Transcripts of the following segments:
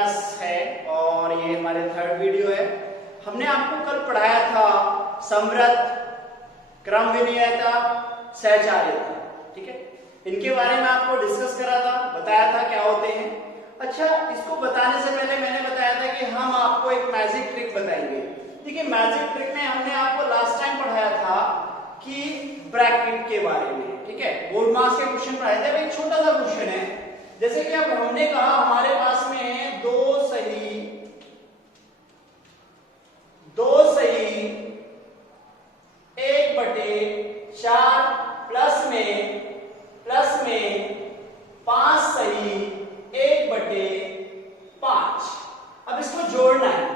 Class है और ये हमारे थर्ड वीडियो है। हमने आपको कल पढ़ाया था समृद्ध, क्रम विनियता, सहचार्यता, ठीक है। इनके बारे में आपको डिस्कस करा था, बताया था क्या होते हैं। अच्छा, इसको बताने से पहले मैंने बताया था कि हम आपको एक मैजिक ट्रिक बताएंगे। देखिए, मैजिक ट्रिक में हमने आपको लास्ट टाइम पढ़ाया था कि ब्रैकेट के बारे में, ठीक है। बोर्ड मार्क्स के क्वेश्चन पढ़ाए थे। अब एक छोटा सा क्वेश्चन है, जैसे कि अब हमने कहा हमारे पास में है दो सही 1/4 प्लस में 5 सही 1/5। अब इसको जोड़ना है,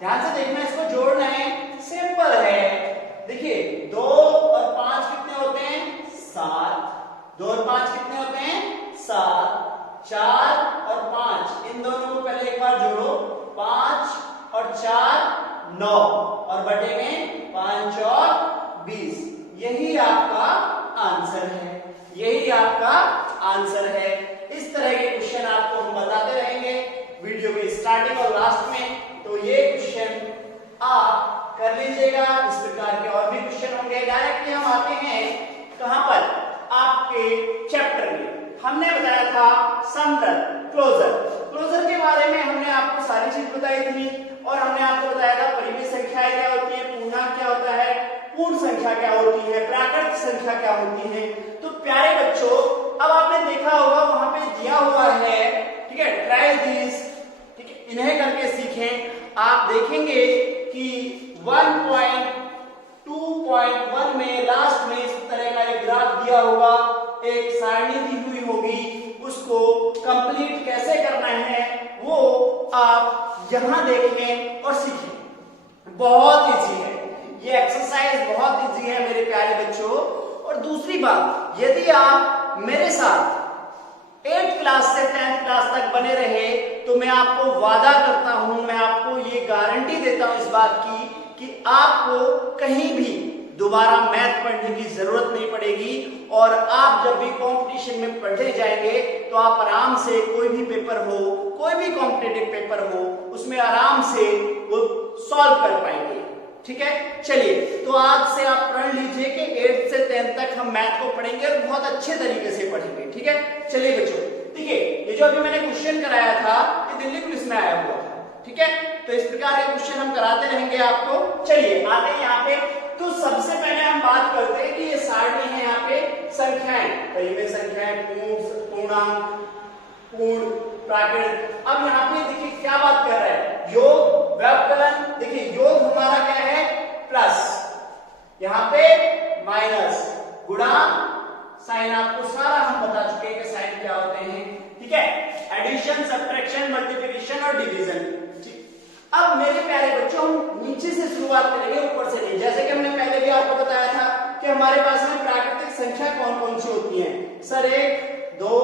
ध्यान से देखना, इसको जोड़ना है, सिंपल है। देखिए 2 और 5 कितने होते हैं? 7। 2 और 5 कितने होते हैं? 7। 4 और 5, इन दोनों को पहले एक बार जोड़ो, 5 और 4 9 और बटे में 5 और 20। यही आपका आंसर है, यही आपका आंसर है। इस तरह के क्वेश्चन आपको हम बताते रहेंगे वीडियो के स्टार्टिंग और लास्ट में, तो ये क्वेश्चन आप कर लीजिएगा। इस प्रकार के और भी क्वेश्चन होंगे। डायरेक्टली हम आते हैं कहां पर? आपके चैप्टर में। हमने बताया था समृद्ध, क्लोजर के बारे में हमने आपको सारी चीज बताई थी और हमने आपको बताया था परिमेय संख्याएं क्या होती है, पूर्णांक क्या होता है, पूर्ण संख्या क्या होती है, प्राकृत संख्या क्या होती है। तो प्यारे बच्चों, अब आपने देखा होगा वहां पे दिया हुआ है, ठीक है, ट्राई दिस, ठीक है, इन्हें करके सीखें। आप देखेंगे कि 1.2.1 में लास्ट में इस तरह का एक ग्राफ दिया होगा, एक सारणी दी हुई होगी, उसको कंप्लीट कैसे करना है वो आप यहां देखें और सीखें। बहुत इजी है ये एक्सरसाइज, बहुत इजी है मेरे प्यारे बच्चों। और दूसरी बात, यदि आप मेरे साथ 8th क्लास से 10th क्लास तक बने रहे तो मैं आपको वादा करता हूं, मैं आपको ये गारंटी देता हूं इस बात की कि आपको कहीं भी दोबारा मैथ पढ़ने की जरूरत नहीं पड़ेगी। और आप जब भी कंपटीशन में पढ़ने जाएंगे तो आप आराम से कोई भी पेपर हो, कोई भी कॉम्पिटिटिव पेपर हो, उसमें आराम से वो सॉल्व कर पाएंगे, ठीक है। चलिए, तो आज से आप पढ़ लीजिए कि 8th से 10th तक हम मैथ को पढ़ेंगे और बहुत अच्छे तरीके से पढ़ेंगे, ठीक है। चलिए बच्चों, देखिए ये जो अभी मैंने क्वेश्चन कराया था ये दिल्ली पुलिस में आया हुआ था, ठीक है। तो इस प्रकार के क्वेश्चन हम कराते रहेंगे आपको। चलिए आते हैं यहाँ पे। तो सबसे पहले हम बात करते हैं कि ये सारणी है यहाँ पे संख्याएं, परिमेय संख्याएं, पूर्णांक, पूर्ण, प्राकृत। अब यहाँ पे देखिए क्या बात कर रहा है, योग, व्यवकलन। देखिए योग हमारा क्या है? प्लस, यहाँ पे माइनस, गुणा, साइन आपको सारा हम बता चुके हैं कि साइन क्या होते हैं, ठीक है। एडिशन, सब्ट्रैक्शन, मल्टीप्लिकेशन और डिवीजन। अब मेरे प्यारे बच्चों, हम नीचे से शुरुआत करेंगे, ऊपर से नहीं। जैसे कि हमने पहले भी आपको बताया था कि हमारे पास में प्राकृतिक संख्या कौन कौन सी होती हैं। Sir 1 2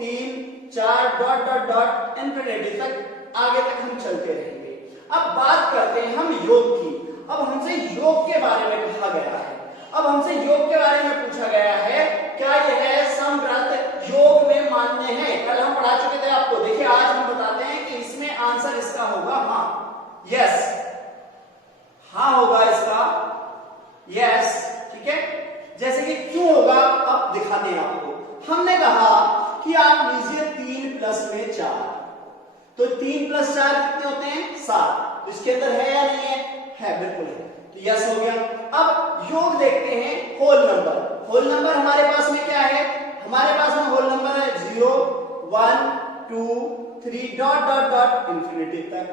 3 4 dot dot dot infinity तक, आगे तक हम चलते रहेंगे। अब बात करते हैं हम योग की। अब हमसे योग के बारे में कहा गया है, अब हमसे योग के बारे में पूछा गया है, क्या यह समृद्ध योग में मान्य है? कल हम पढ़ा चुके थे आपको। देखिए आज हम बताते हैं कि इसमें आंसर इसका होगा हाँ, यस, हाँ होगा इसका, यस, ठीक है। जैसे कि क्यों होगा अब दिखाते हैं आपको। हमने कहा कि आप लीजिए 3 प्लस में 4, तो 3 प्लस 4 कितने होते हैं? 7। तो इसके अंदर है या नहीं है? है, बिल्कुल है, तो यस हो गया। अब योग देखते हैं, होल नंबर। होल नंबर हमारे पास में क्या है? हमारे पास में होल नंबर है 0 1 2 3 डॉट डॉट डॉट इन्फिनिटी तक।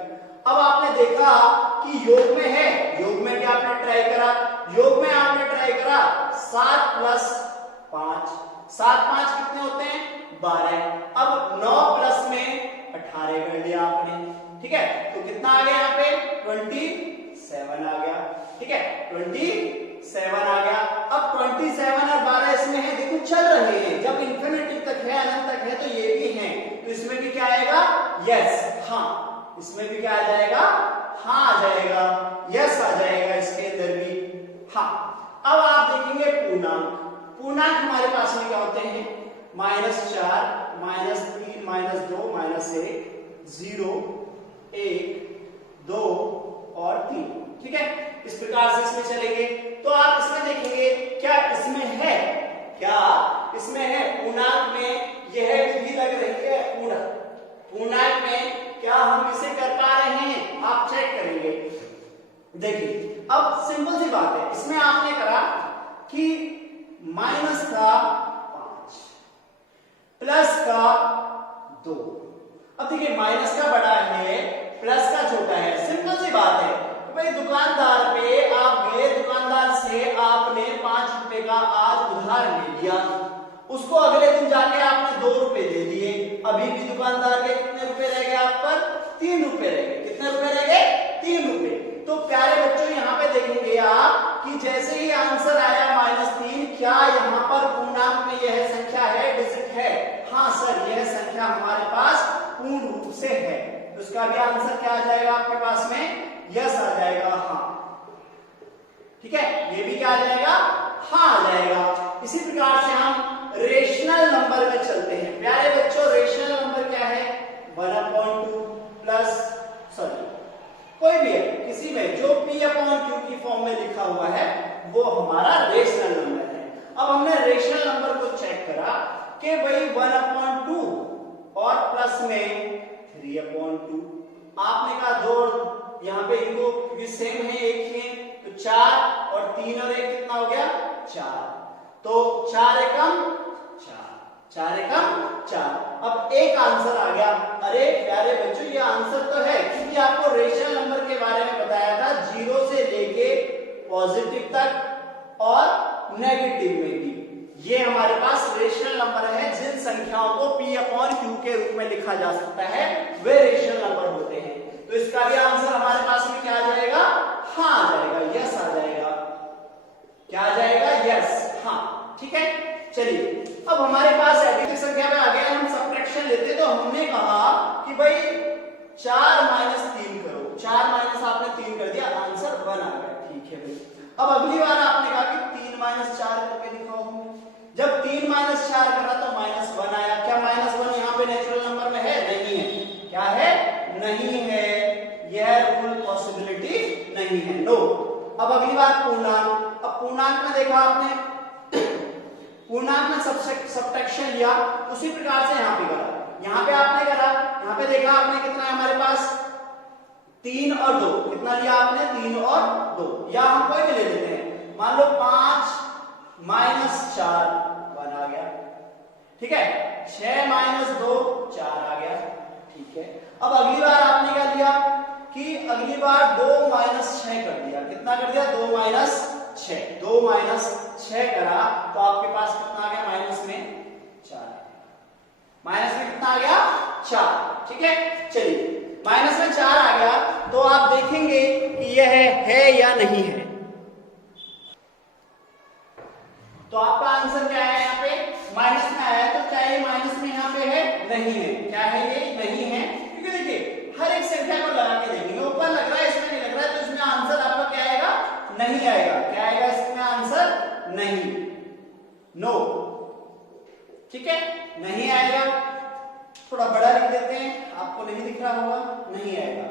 अब आपने देखा कि योग में है, योग में क्या आपने ट्राई करा? योग में आपने ट्राई करा 7 प्लस 5, 7 5 कितने होते हैं? 12। अब 9 प्लस में 18 कर लिया आपने, ठीक है। तो कितना आ गया यहाँ पे? 27 आ गया, ठीक है, 27 आ गया। अब 27 और 12 इसमें है, देखो चल रहे हैं, जब इंफिनिटी तक है, अनंत तक है, तो ये भी है, तो इसमें भी क्या आएगा? यस, हाँ। इसमें भी क्या आ जाएगा? हाँ आ जाएगा, यस आ जाएगा इसके अंदर भी, हाँ। अब आप देखेंगे पूर्णांक। पूर्णांक हमारे पास में क्या होते हैं? -4 -3 -2 -1 0 1 2 और 3। ठीक है, इस प्रकार से इसमें चलेंगे। तो आप इसमें देखेंगे क्या इसमें है, क्या इसमें है पूर्णांक में यह विधि लग रही है। पूर्णांक में क्या हम इसे कर पा रहे हैं, आप चेक करेंगे। देखिए अब सिंपल सी बात है, इसमें आपने करा कि माइनस का 5 प्लस का 2। अब देखिए माइनस का बड़ा है, प्लस का छोटा है, सिंपल सी बात है। तो भाई दुकानदार पे आप गए, दुकानदार से आपने 5 रुपए का आज उधार ले लिया, उसको अगले दिन जाके आपने 2 रुपए दे दिए, अभी भी दुकानदार के कितने रुपए रह गए आप पर, 3 रुपए रह गए। कितने रुपए रह गए, 3 रुपए। तो प्यारे बच्चों यहाँ पे देखेंगे आप कि जैसे ही आंसर आया -3, क्या यहाँ पर पूर्णांक में यह संख्या है, डिजिट है? हाँ सर, यह संख्या हमारे पास पूर्ण रूप से है। उसका भी आंसर क्या आ जाएगा आपके पास में, यस आ जाएगा, हाँ। ठीक है, ये भी क्या आ जाएगा, हाँ आ जाएगा। इसी प्रकार से हम रेशनल नंबर में चलते हैं। प्यारे बच्चों रेशनल नंबर क्या है, 1/2 प्लस सॉरी कोई भी है, किसी में जो p/q की फॉर्म में लिखा हुआ है वो हमारा रेशनल नंबर है। अब हमने रेशनल नंबर को चेक करा कि भाई 1/2 और प्लस में 3/2। आपने कहा दो यहाँ पे इनको क्योंकि सेम है, एक ही है, तो 4 और 3 और 1 कितना हो गया, 4। तो 4 एकम 4। अब एक आंसर आ गया। अरे प्यारे बच्चों ये आंसर तो है, क्योंकि आपको रेशनल नंबर के बारे में बताया था, 0 से लेके पॉजिटिव तक और नेगेटिव में भी। ये हमारे पास रेशनल नंबर है, जिन संख्याओं को p/q के रूप में लिखा जा सकता है वे रेशनल नंबर होते हैं। तो इसका भी आंसर हमारे पास में क्या आ जाएगा, हाँ आ जाएगा, यस आ जाएगा। क्या आ जाएगा, यस, हाँ। ठीक है, चलिए अब हमारे पास एडिटिव संख्या में आ गया, हम सब्ट्रैक्शन लेते। तो हमने कहा कि भाई 4 - 3 करो, 4 माइनस आपने 3 कर दिया, आंसर 1 आ गया। ठीक है भाई, अब अगली बार आपने कहा कि 3 - 4 करके दिखाओ। जब 3 - 4 करा तो -1 आया। क्या -1 यहाँ पे नेचुरल नंबर में है, नहीं है। क्या है, नहीं है, यह फुल पॉसिबिलिटी नहीं है, नो। अब अगली बार पूर्णांक। अब पूर्णांक में देखा आपने, पूर्णांक में सब्ट्रैक्शन लिया, उसी प्रकार से यहाँ पे करा। यहाँ पे आपने करा, यहाँ पे देखा आपने कितना है हमारे पास, 3 और 2। कितना लिया आपने, 3 और 2, या हम कोई भी ले लेते हैं। मान लो 5 - 4 1 आ गया। ठीक है, 6 - 2 4 आ गया। ठीक है, अब अगली बार आपने क्या लिया कि अगली बार 2 - 6 कर दिया। कितना कर दिया, 2 - 6। 2 - 6 करा तो आपके पास कितना आ गया, माइनस में 4। माइनस में कितना आ गया, 4। ठीक है, चलिए माइनस में 4 आ गया तो आप देखेंगे कि यह है या नहीं है। तो आपका आंसर क्या है, यहाँ पे माइनस में आया, तो क्या ये माइनस में यहाँ पे है, नहीं है। क्या है, ये नहीं है, क्योंकि देखिए हर एक संख्या को लगा के देखेंगे, ऊपर लग रहा है इसमें नहीं लग रहा है, तो इसमें आंसर आपका क्या आएगा, नहीं आएगा। क्या आएगा इसमें आंसर, नहीं, नो। ठीक है, नहीं आएगा। थोड़ा बड़ा लिख देते हैं, आपको नहीं दिख रहा होगा, नहीं आएगा।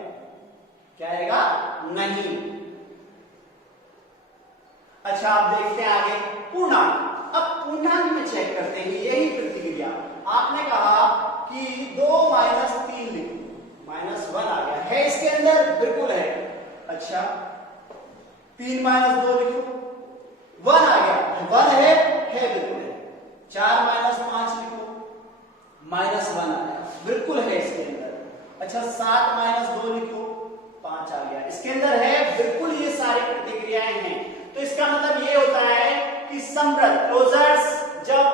क्या आएगा, नहीं। अच्छा आप देखते हैं आगे पूर्णांक। अब पूर्णांक में चेक करते हैं यही प्रतिक्रिया। आपने कहा कि 2 - 3 लिखो, -1 आ गया है इसके अंदर, बिल्कुल है। अच्छा 3 - 2 लिखो, 1 आ गया, 1 है बिल्कुल है। 4 - 5 लिखो, -1 आ गया, बिल्कुल है इसके अंदर। अच्छा 7 - 2 लिखो, 5 आ गया, इसके अंदर है, बिल्कुल ये सारी प्रतिक्रियाएं हैं। तो इसका मतलब ये होता है कि समृद्ध क्लोजर्स जब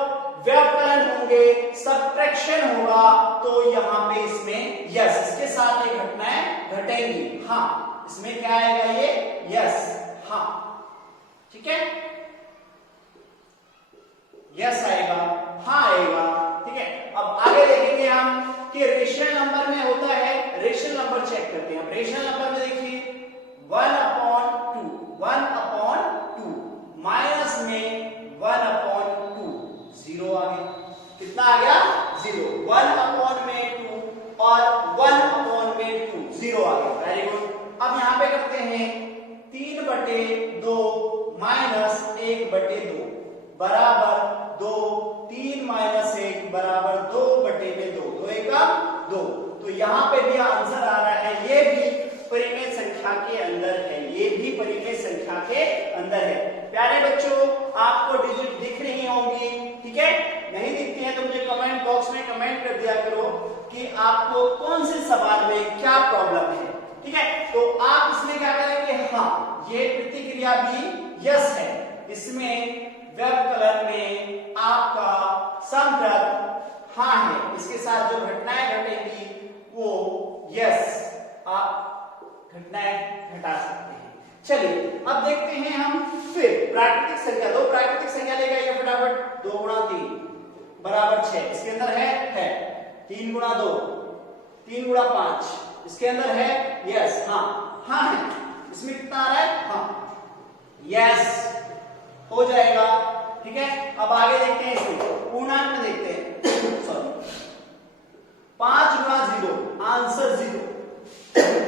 व्यवकलन होंगे, सब्ट्रैक्शन होगा, तो यहां पे इसमें यस, इसके साथ ये घटनाएं घटेंगी। हाँ, इसमें क्या आएगा, ये यस, हाँ। ठीक है, यस आएगा, हाँ आएगा। ठीक है, अब आगे देखेंगे हम कि रेशनल नंबर में होता है, रेशनल नंबर चेक करते हैं। अब रेशनल नंबर में देखिए 1/2, 1/2 माइनस में 1/2, 0 आ गया। कितना आ गया, 0। 1/2 और 1/2, 0 करते हैं 3/2 माइनस 1/2 बराबर 2, 3 माइनस 1 बराबर 2/2, 2 एका 2। तो यहाँ पे भी आंसर आ रहा है, ये भी परिमेय संख्या के अंदर है, ये भी परिमेय संख्या के अंदर है। प्यारे बच्चों, आपको डिजिट दिख रही होंगी, ठीक है? नहीं दिखती है तो मुझे कमेंट बॉक्स में कमेंट कर दिया करो कि आपको कौन से सवाल में क्या प्रॉब्लम है, ठीक है? तो आप इसमें क्या करेंगे, हाँ ये प्रतिक्रिया भी यस है, इसमें वेब कलर में आपका समृद्ध हाँ है, इसके साथ जो घटनाएं घटेंगी वो यस, आप घटनाएं घटा सकते हैं। चलिए अब देखते हैं हम फिर प्राकृतिक संख्या, दो प्राकृतिक संख्या लेगा ये फटाफट, 2 गुणा 3 बराबर 6, इसके अंदर है 3 गुणा 2, 3 गुणा 5, इसके अंदर है यस, हाँ है, इसमें कितना आ रहा है, हाँ यस हो जाएगा, ठीक है? अब आगे देखते हैं, इसमें पूर्णांक में देखते हैं, सॉरी 5 गुणा 0 आंसर 0,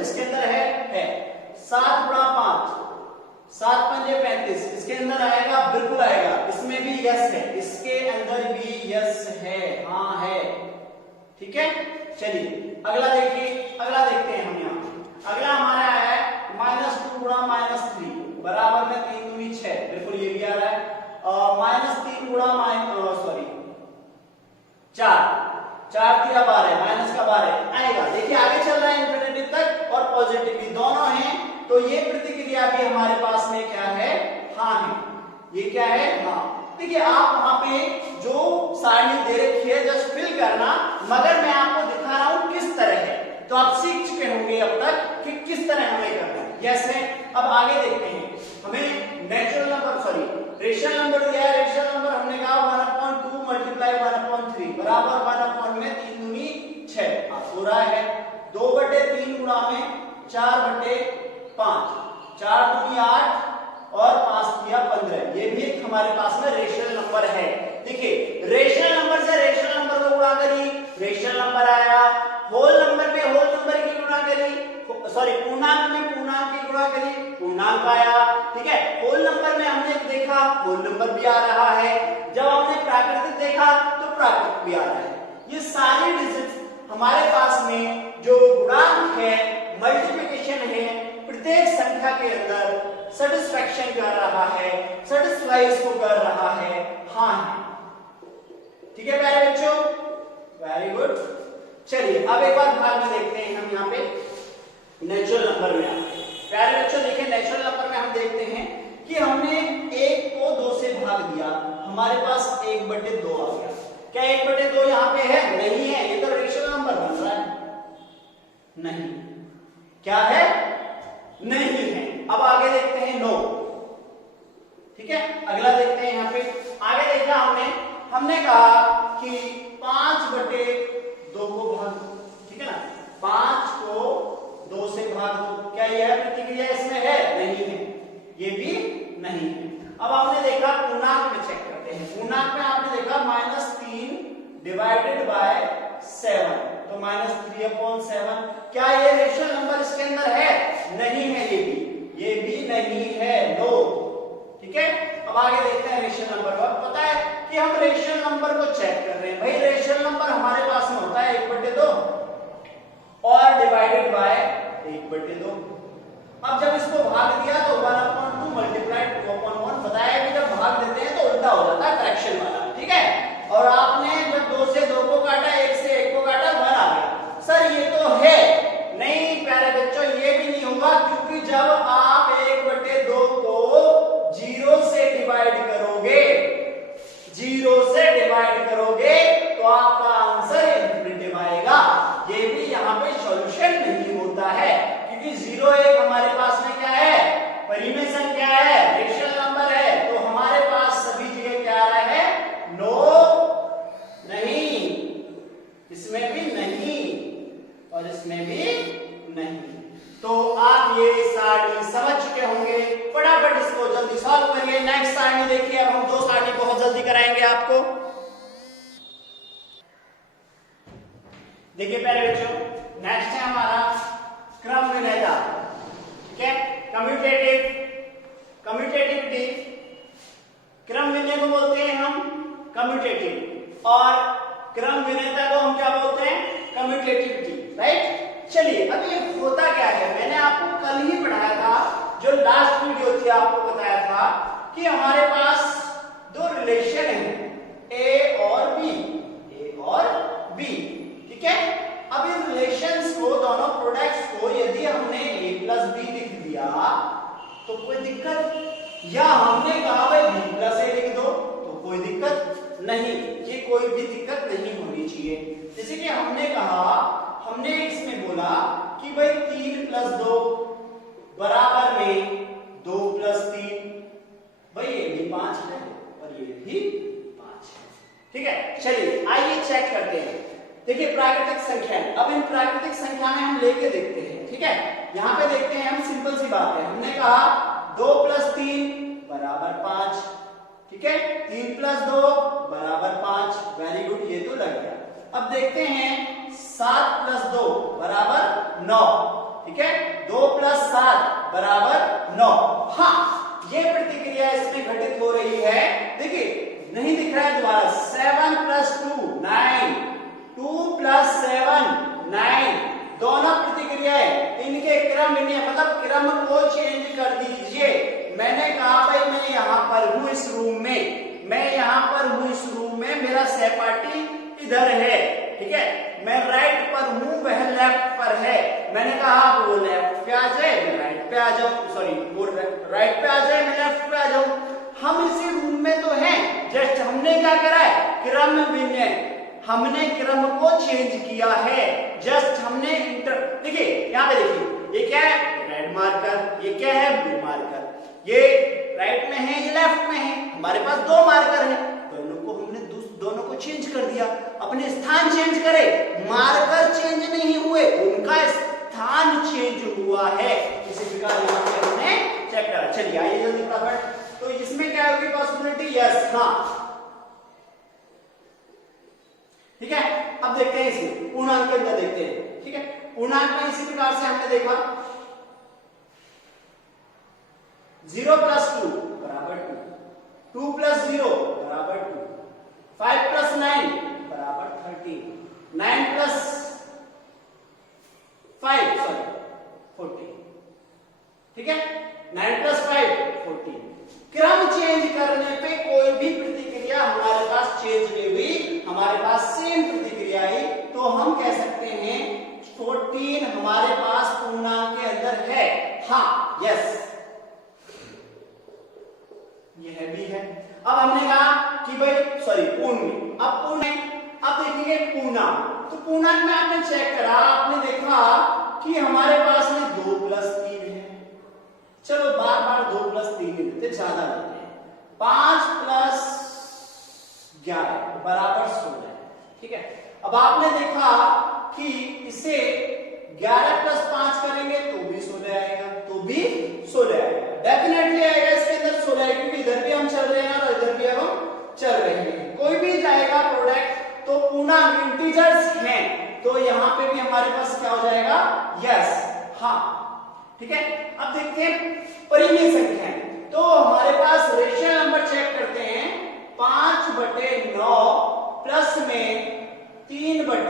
इसके अंदर है 7 गुणा 5 7 पंजे 35, इसके अंदर आएगा, बिल्कुल आएगा, इसमें भी यस है, इसके अंदर भी यस है, हाँ है, ठीक है? चलिए अगला देखिए, अगला देखते हैं हम यहाँ, अगला हमारा है -2 गुणा -3 बराबर में 3 दूनी 6, बिल्कुल ये भी आ रहा है, -3 गुणा सॉरी 4 3 12 माइनस का 12 आएगा। देखिए आगे चल रहा है इंफिनिटी तक और पॉजिटिव भी दोनों हैं, तो ये प्रतिक्रिया भी हमारे पास में क्या है, हाँ है, ये क्या है, हाँ। देखिए आप वहां पे जो सारणी दे रखी है जस्ट फिल करना, मगर मैं आपको दिखा रहा हूं किस तरह है, तो आप सीख चुके होंगे अब तक कि किस तरह हमें करना है। यस है। अब आगे देखते हैं, हमें natural number sorry rational number दिया है, रेशनल नंबर हमने कहा 1/2 मल्टीप्लाई 1/3 बराबर 1/, में 3 दूनी 6 हो रहा है, 2/3 गुणा में 4/5, 4 दूनी 8 और 5 दिया 15, ये भी एक हमारे पास में रेशनल नंबर है। देखिए रेशनल नंबर से रेशनल नंबर को गुणा करी, रेशनल नंबर आया, होल नंबर पे होल नंबर की गुणा करी, सॉरी पूर्णांक में पूर्णांक की गुणा करी, पूर्णांक आया, ठीक है। होल नंबर में हमने देखा होल नंबर भी आ रहा है, जब हमने प्राकृतिक देखा तो प्राकृतिक भी आ रहा है। ये सारी डिजिट्स हमारे पास में जो गुणांक है, मल्टीप्लिकेशन है, प्रत्येक संख्या के अंदर सेटिस्फैक्शन कर रहा है, सेटिस्फाई इसको कर रहा है, हाँ है, ठीक है प्यारे बच्चों, वेरी गुड। चलिए अब एक बार भाग में देखते हैं हम यहाँ पे नेचुरल नंबर में। प्यारे बच्चों देखिए नेचुरल नंबर में हम देखते हैं कि हमने 1 को 2 से भाग दिया, हमारे पास 1/2 आ गया। क्या 1/2 यहाँ पे है? नहीं है, ये तो रेशनल नंबर बन रहा है, नहीं, क्या है? नहीं है। अब आगे देखते हैं 9, ठीक है। अगला देखते हैं यहाँ पे, आगे देखा हमने कहा कि 5/2 को भाग दो, ठीक है ना, 5 को 2 से भाग दो। क्या यह प्रतिक्रिया इसमें है? नहीं है, ये भी नहीं है। अब आपने देखा पूर्णांक में चेक करते हैं, पूर्णांक में आपने देखा -3 डिवाइडेड बाय 7, तो -3/7। क्या ये रेशनल नंबर इसके अंदर है? नहीं है, ये भी नहीं है, नो, ठीक है। अब आगे देखते हैं रेशनल नंबर का। पता है कि हम रेशनल नंबर को चेक कर रहे हैं, भाई रेशनल नंबर हमारे पास में होता है 1/2 और डिवाइडेड बाय 1/2। अब जब इसको भाग दिया तो 1/2 मल्टीप्लाई 2/1, बताया कि जब भाग देते हैं तो उल्टा हो जाता है फ्रैक्शन वाला, ठीक है। और आपने जब 2 से 2 को काटा, 1 से 1 को काटा, 1 आ गया। सर ये तो है, नहीं प्यारे बच्चों ये भी नहीं होगा, क्योंकि जब आप 1/2 को 0 से डिवाइड करोगे, 0 से डिवाइड करोगे तो आपका आंसर इंफिनिटिव आएगा। ये भी यहाँ पे सॉल्यूशन नहीं होता है, क्योंकि 0 1 हमारे पास में क्या है? परिमेय संख्या है, रेशनल नंबर है, तो हमारे पास सभी जगह क्या आ रहा है? नो, नहीं, इसमें भी नहीं और इसमें भी नहीं। तो आप ये सारणी समझ चुके होंगे, फटाफट इसको जल्दी सॉल्व करिए। नेक्स्ट सारणी देखिए, अब हम 2 सारणी बहुत जल्दी कराएंगे आपको। देखिए पहले बच्चों, नेक्स्ट है हमारा क्रम विनयता, ठीक है। होता क्या है, मैंने आपको कल ही पढ़ाया था, जो लास्ट वीडियो थी आपको बताया था कि हमारे पास दो रिलेशन है ए और बी, ठीक है। अब इन रिलेशंस को, दोनों प्रोडक्ट्स को यदि हमने a प्लस बी लिख दिया तो कोई दिक्कत, या हमने कहा भाई b प्लस ए लिख दो तो कोई दिक्कत नहीं, ये कोई भी दिक्कत नहीं होनी चाहिए। जैसे कि हमने इसमें बोला कि भाई 3 प्लस 2 बराबर में 2 प्लस 3, भाई ये भी 5 है और ये भी 5 है, ठीक है। चलिए आइए चेक करते हैं। देखिए प्राकृतिक संख्या, अब इन प्राकृतिक संख्या में हम लेके देखते हैं, ठीक है। यहाँ पे देखते हैं हम, सिंपल सी बात है, हमने कहा 2 प्लस 3 बराबर 5, ठीक है। 3 प्लस 2 बराबर 5, वेरी गुड, ये तो लग गया। अब देखते हैं 7 प्लस 2 बराबर 9, ठीक है। 2 प्लस 7 बराबर 9। हाँ, ये प्रतिक्रिया इसमें घटित हो रही है, देखिए नहीं दिख रहा है दोबारा। 7 प्लस 2 9, 2 प्लस 7 9, दोनों प्रतिक्रियाएं, इनके क्रम, इन्हें मतलब क्रम को चेंज कर दीजिए। मैंने कहा भाई मैं यहाँ पर हूँ इस रूम में, मेरा सहपाठी इधर है, ठीक है। मैं राइट पर हूँ, वह लेफ्ट पर है। मैंने कहा वो लेफ्ट पे आ जाए, मैं राइट पे आ जाऊँ, सॉरी वो राइट पे आ जाए, मैं लेफ्ट पे आ जाऊँ। हम इसी रूम में तो हैं, जस्ट हमने क्या करा है, क्रम विन्याय, हमने क्रम को चेंज किया है। जस्ट हमने देखिए यहाँ पे देखिए, ये क्या है, रेड मार्कर, ये क्या है, ब्लू मार्कर, ये राइट में है, ये लेफ्ट में है। हमारे पास 2 मार्कर है, दोनों को चेंज कर दिया, अपने स्थान चेंज करे, मार्कर चेंज नहीं हुए, उनका स्थान चेंज हुआ है। इसी प्रकार यहाँ पे हमने चेक करा। चलिए आइए जल्दी फटाफट, तो इसमें क्या होगी पॉसिबिलिटी, यस, हाँ, ठीक है। अब देखते हैं इसे पूर्णांक के अंदर देखते हैं, ठीक है। पूर्णांक में इसी प्रकार से हमने देखा 0 प्लस 2 बराबर 2, 2 प्लस 0 बराबर 2, 5 प्लस 9 बराबर 13, 9 प्लस 5 सॉरी 14, ठीक है। 9 प्लस 5 14। क्रम चेंज करने पे कोई भी प्रतिक्रिया हमारे पास चेंज नहीं हुई, हमारे पास सेम प्रतिक्रिया आई, तो हम कह सकते हैं 14 हमारे पास पूर्णांक के अंदर है। हाँ, यस, यह भी है। अब हमने कहा कि भाई सॉरी पूर्ण, अब पूर्ण, अब देखेंगे पूर्णांक। तो पूर्णांक में आपने चेक करा, आपने देखा कि हमारे पास में 2 प्लस 3 है। चलो बार बार 2 प्लस 3 नहीं लेते, ज्यादा लेते हैं। 5 प्लस 11 बराबर 16, ठीक है। अब आपने देखा कि इसे 11 प्लस 5 करेंगे तो भी 16 आएगा, डेफिनेटली आएगा इसके अंदर 16, क्योंकि इधर भी हम चल रहे हैं और इधर भी हम चल रहे हैं। कोई भी जाएगा प्रोडक्ट तो पूर्णांक इंटीजर्स हैं, तो यहाँ पे भी हमारे पास क्या हो जाएगा, यस, हाँ, ठीक है। अब देखते हैं परिमेय संख्याएं, तो हमारे पास रेशियो नंबर चेक करते हैं, 5/9 प्लस में 3/9,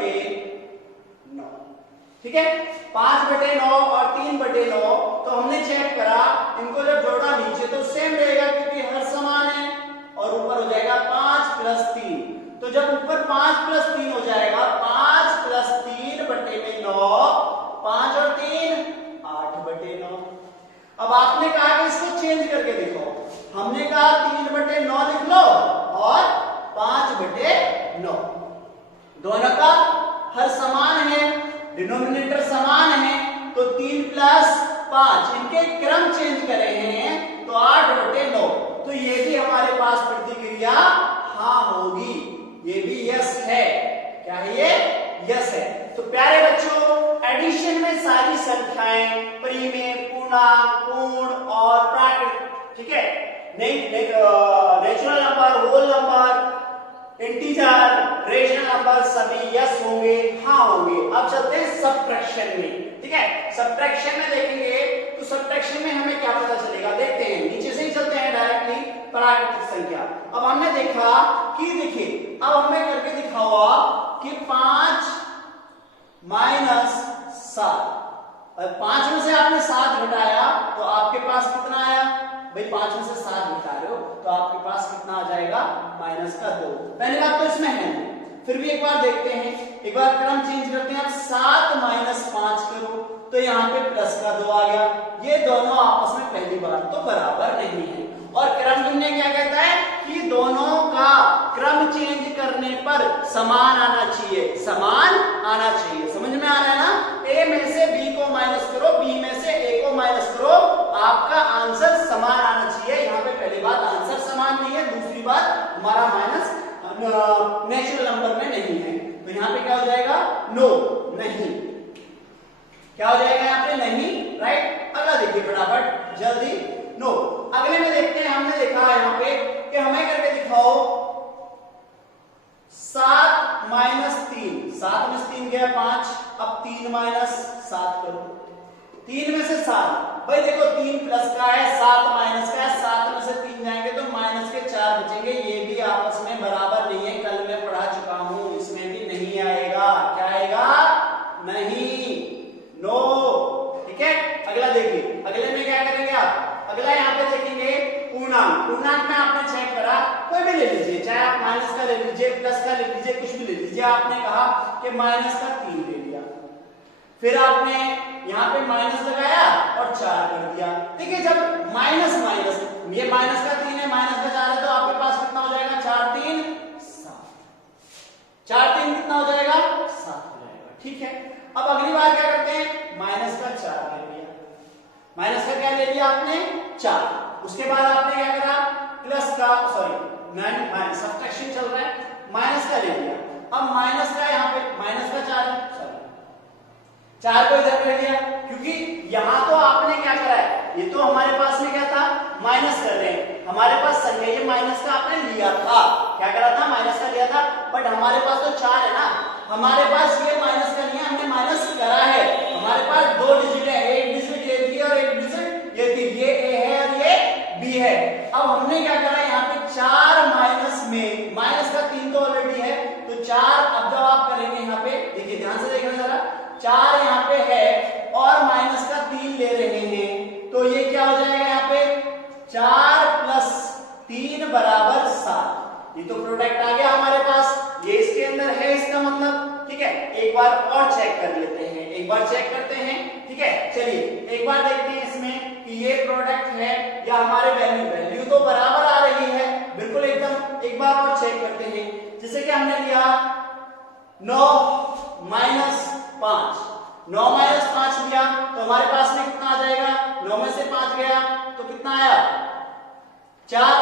ठीक है। 5/9 और 3/9, तो हमने चेक करा, इनको जब जोड़ा नीचे तो सेम रहेगा क्योंकि हर समान है, और ऊपर हो जाएगा 5 प्लस 3। तो जब ऊपर 5 प्लस 3 हो जाएगा, 5 प्लस 3/9, 5 और 3 8/9। अब आपने कहा कि इसको चेंज करके देखो, हमने कहा 3/9 लिख लो और 5/9, दोनों का हर समान है, डिनोमिनेटर समान है, तो 3 प्लस 5, इनके क्रम चेंज करे हैं तो 8/9, तो ये भी हमारे पास प्रतिक्रिया हाँ होगी, ये भी यस है। क्या है ये, यस है। तो प्यारे बच्चों, एडिशन में सारी संख्याएं परिमेय, पूर्णांक, पूर्ण और प्राकृतिक, ठीक है, natural number, whole number, integer, rational number सभी यस होंगे, हाँ होंगे। अब चलते हैं सबट्रैक्शन में, ठीक है। सबट्रैक्शन में देखेंगे तो सबट्रैक्शन में हमें क्या पता चलेगा, देखते हैं, नीचे से ही चलते हैं डायरेक्टली, प्राकृतिक संख्या। अब हमने देखा कि देखिए, अब हमें करके दिखा हुआ कि 5 - 7, 5 में से आपने 7 घटाया तो आपके पास कितना आया भाई, 5 में से 7 घटा रहे हो तो आपके पास कितना आ जाएगा -2। पहली बात तो इसमें है, फिर भी एक बार देखते हैं, एक बार क्रम चेंज करते हैं। अब 7 - 5 करो तो यहाँ पे +2 आ गया। ये दोनों आपस में पहली बात तो बराबर नहीं है, और क्रम भिन्न क्या कहता है कि दोनों का क्रम चेंज करने पर समान आना चाहिए, समान आना चाहिए। समझ में आ रहा है ना? ए में से बी को माइनस करो, बी में से ए को माइनस करो, आपका आंसर समान आना चाहिए। यहाँ पे पहली बात आंसर समान नहीं है, दूसरी बात हमारा माइनस नेचुरल नंबर में नहीं है, तो यहाँ पे क्या हो जाएगा? नो, नहीं। क्या हो जाएगा यहाँ पे? नहीं, राइट। अगला देखिए फटाफट जल्दी, नो। अगले में देखते हैं, हमने देखा यहाँ पे कि हमें करके दिखाओ 7 - 3, 7 में से 3 गया 5, अब 3 - 7 करो, 3 में से 7, भाई देखो 3 प्लस का है, 7 माइनस का है, 7 में से 3 जाएंगे तो माइनस के 4 बचेंगे, ये भी आपस में बराबर नहीं है, कल मैं पढ़ा चुका हूं, इसमें भी नहीं आएगा। क्या आएगा? नहीं, नो, ठीक है। अगला देखिए, अगले में क्या करेंगे आप? अगला यहाँ पे देखेंगे पूर्णांक। पूर्णांक में आपने चेक करा, कोई भी ले लीजिए, चाहे आप माइनस का ले लीजिए, प्लस का ले लीजिए, कुछ भी ले लीजिए। आपने कहा कि -3 ले लिया, फिर आपने यहाँ पे माइनस लगाया और 4 कर दिया। देखिए जब माइनस माइनस, ये -3 है, -4 है, तो आपके पास कितना हो जाएगा? 4 3 7, 4 3 कितना हो जाएगा? 7 हो जाएगा, ठीक है। अब अगली बार क्या करते हैं? -4 ले लिया, माइनस का क्या ले लिया आपने? 4। उसके बाद आपने क्या करा? प्लस का, सॉरी सब्ट्रैक्शन चल रहा है, माइनस का ले लिया। अब माइनस का यहाँ पे -4 है, 4 को इधर ले लिया, क्योंकि यहां तो आपने क्या करा है, ये तो हमारे पास में क्या था? माइनस कर रहे हैं, हमारे पास संख्या ये माइनस का आपने लिया था, क्या करा था? माइनस का लिया था, बट हमारे पास तो 4 है ना, हमारे पास ये माइनस का नहीं है, हमने माइनस करा है। हमारे पास 2 डिजिट है, एक डिजिट ये थी और एक डिजिट ये थी, ये ए है और ये बी है। अब हमने क्या करा यहाँ पे? 4 माइनस में, माइनस का 3 तो ऑलरेडी है, तो 4 अब जब आप करेंगे यहाँ पे, देखिए ध्यान से देखना जरा, 4 यहाँ पे है और माइनस का 3 ले रहे हैं, तो ये क्या हो जाएगा यहाँ पे? 4 + 3 = 7। ये तो प्रोडक्ट आ गया हमारे पास, ये इसके अंदर है, इसका मतलब, ठीक है। एक बार और चेक कर लेते हैं, एक बार चेक करते हैं, ठीक है। चलिए एक बार देखते हैं इसमें कि ये प्रोडक्ट है या हमारे वैल्यू तो बराबर आ रही है, बिल्कुल एकदम। एक बार और चेक करते हैं, जैसे कि हमने लिया 9 - 5, 9 - 5 लिया तो हमारे पास में कितना आ जाएगा? 9 में से 5 गया तो कितना आया? 4।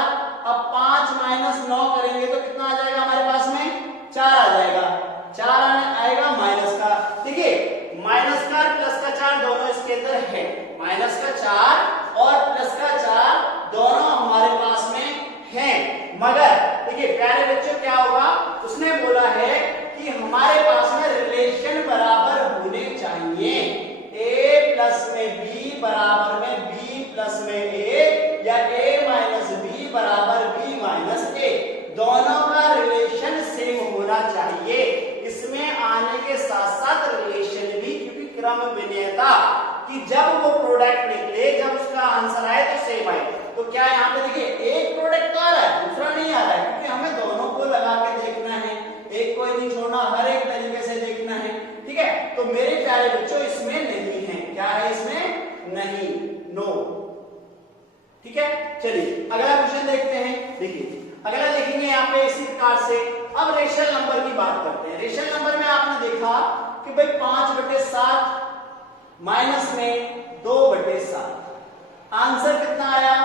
अब 5 - 9 करेंगे तो कितना आ जाएगा हमारे पास में? 4 आ जाएगा, 4 आएगा माइनस का। देखिए माइनस का और प्लस का 4 दोनों इसके अंदर है, माइनस का 4 और प्लस का 4 दोनों हमारे पास में है। मगर देखिए प्यारे बच्चों, क्या होगा? उसने बोला है कि हमारे पास में रिलेशन बराबर होने चाहिए, a प्लस में b बराबर में b प्लस में a, या a माइनस b बराबर b माइनस a, दोनों का रिलेशन सेम होना चाहिए। इसमें आने के साथ साथ रिलेशन भी, क्योंकि क्रम विन्यायता कि जब वो प्रोडक्ट निकले, जब उसका आंसर आए तो सेम आए। तो क्या यहाँ पे देखिए एक प्रोडक्ट तो आ रहा है, दूसरा नहीं आ रहा है, क्योंकि हमें दोनों को लगा के देखना है, एक कोई नहीं छोड़ना, हर एक तरीके से देखना है, ठीक है। तो मेरे प्यारे बच्चों इसमें नहीं है, क्या है इसमें? नहीं, नो, ठीक है। चलिए अगला क्वेश्चन देखते हैं। देखिए अगला देखेंगे यहाँ पे इसी प्रकार से। अब रेशनल नंबर की बात करते हैं। रेशनल नंबर में आपने देखा कि भाई 5/7 माइनस में 2/7, आंसर कितना आया?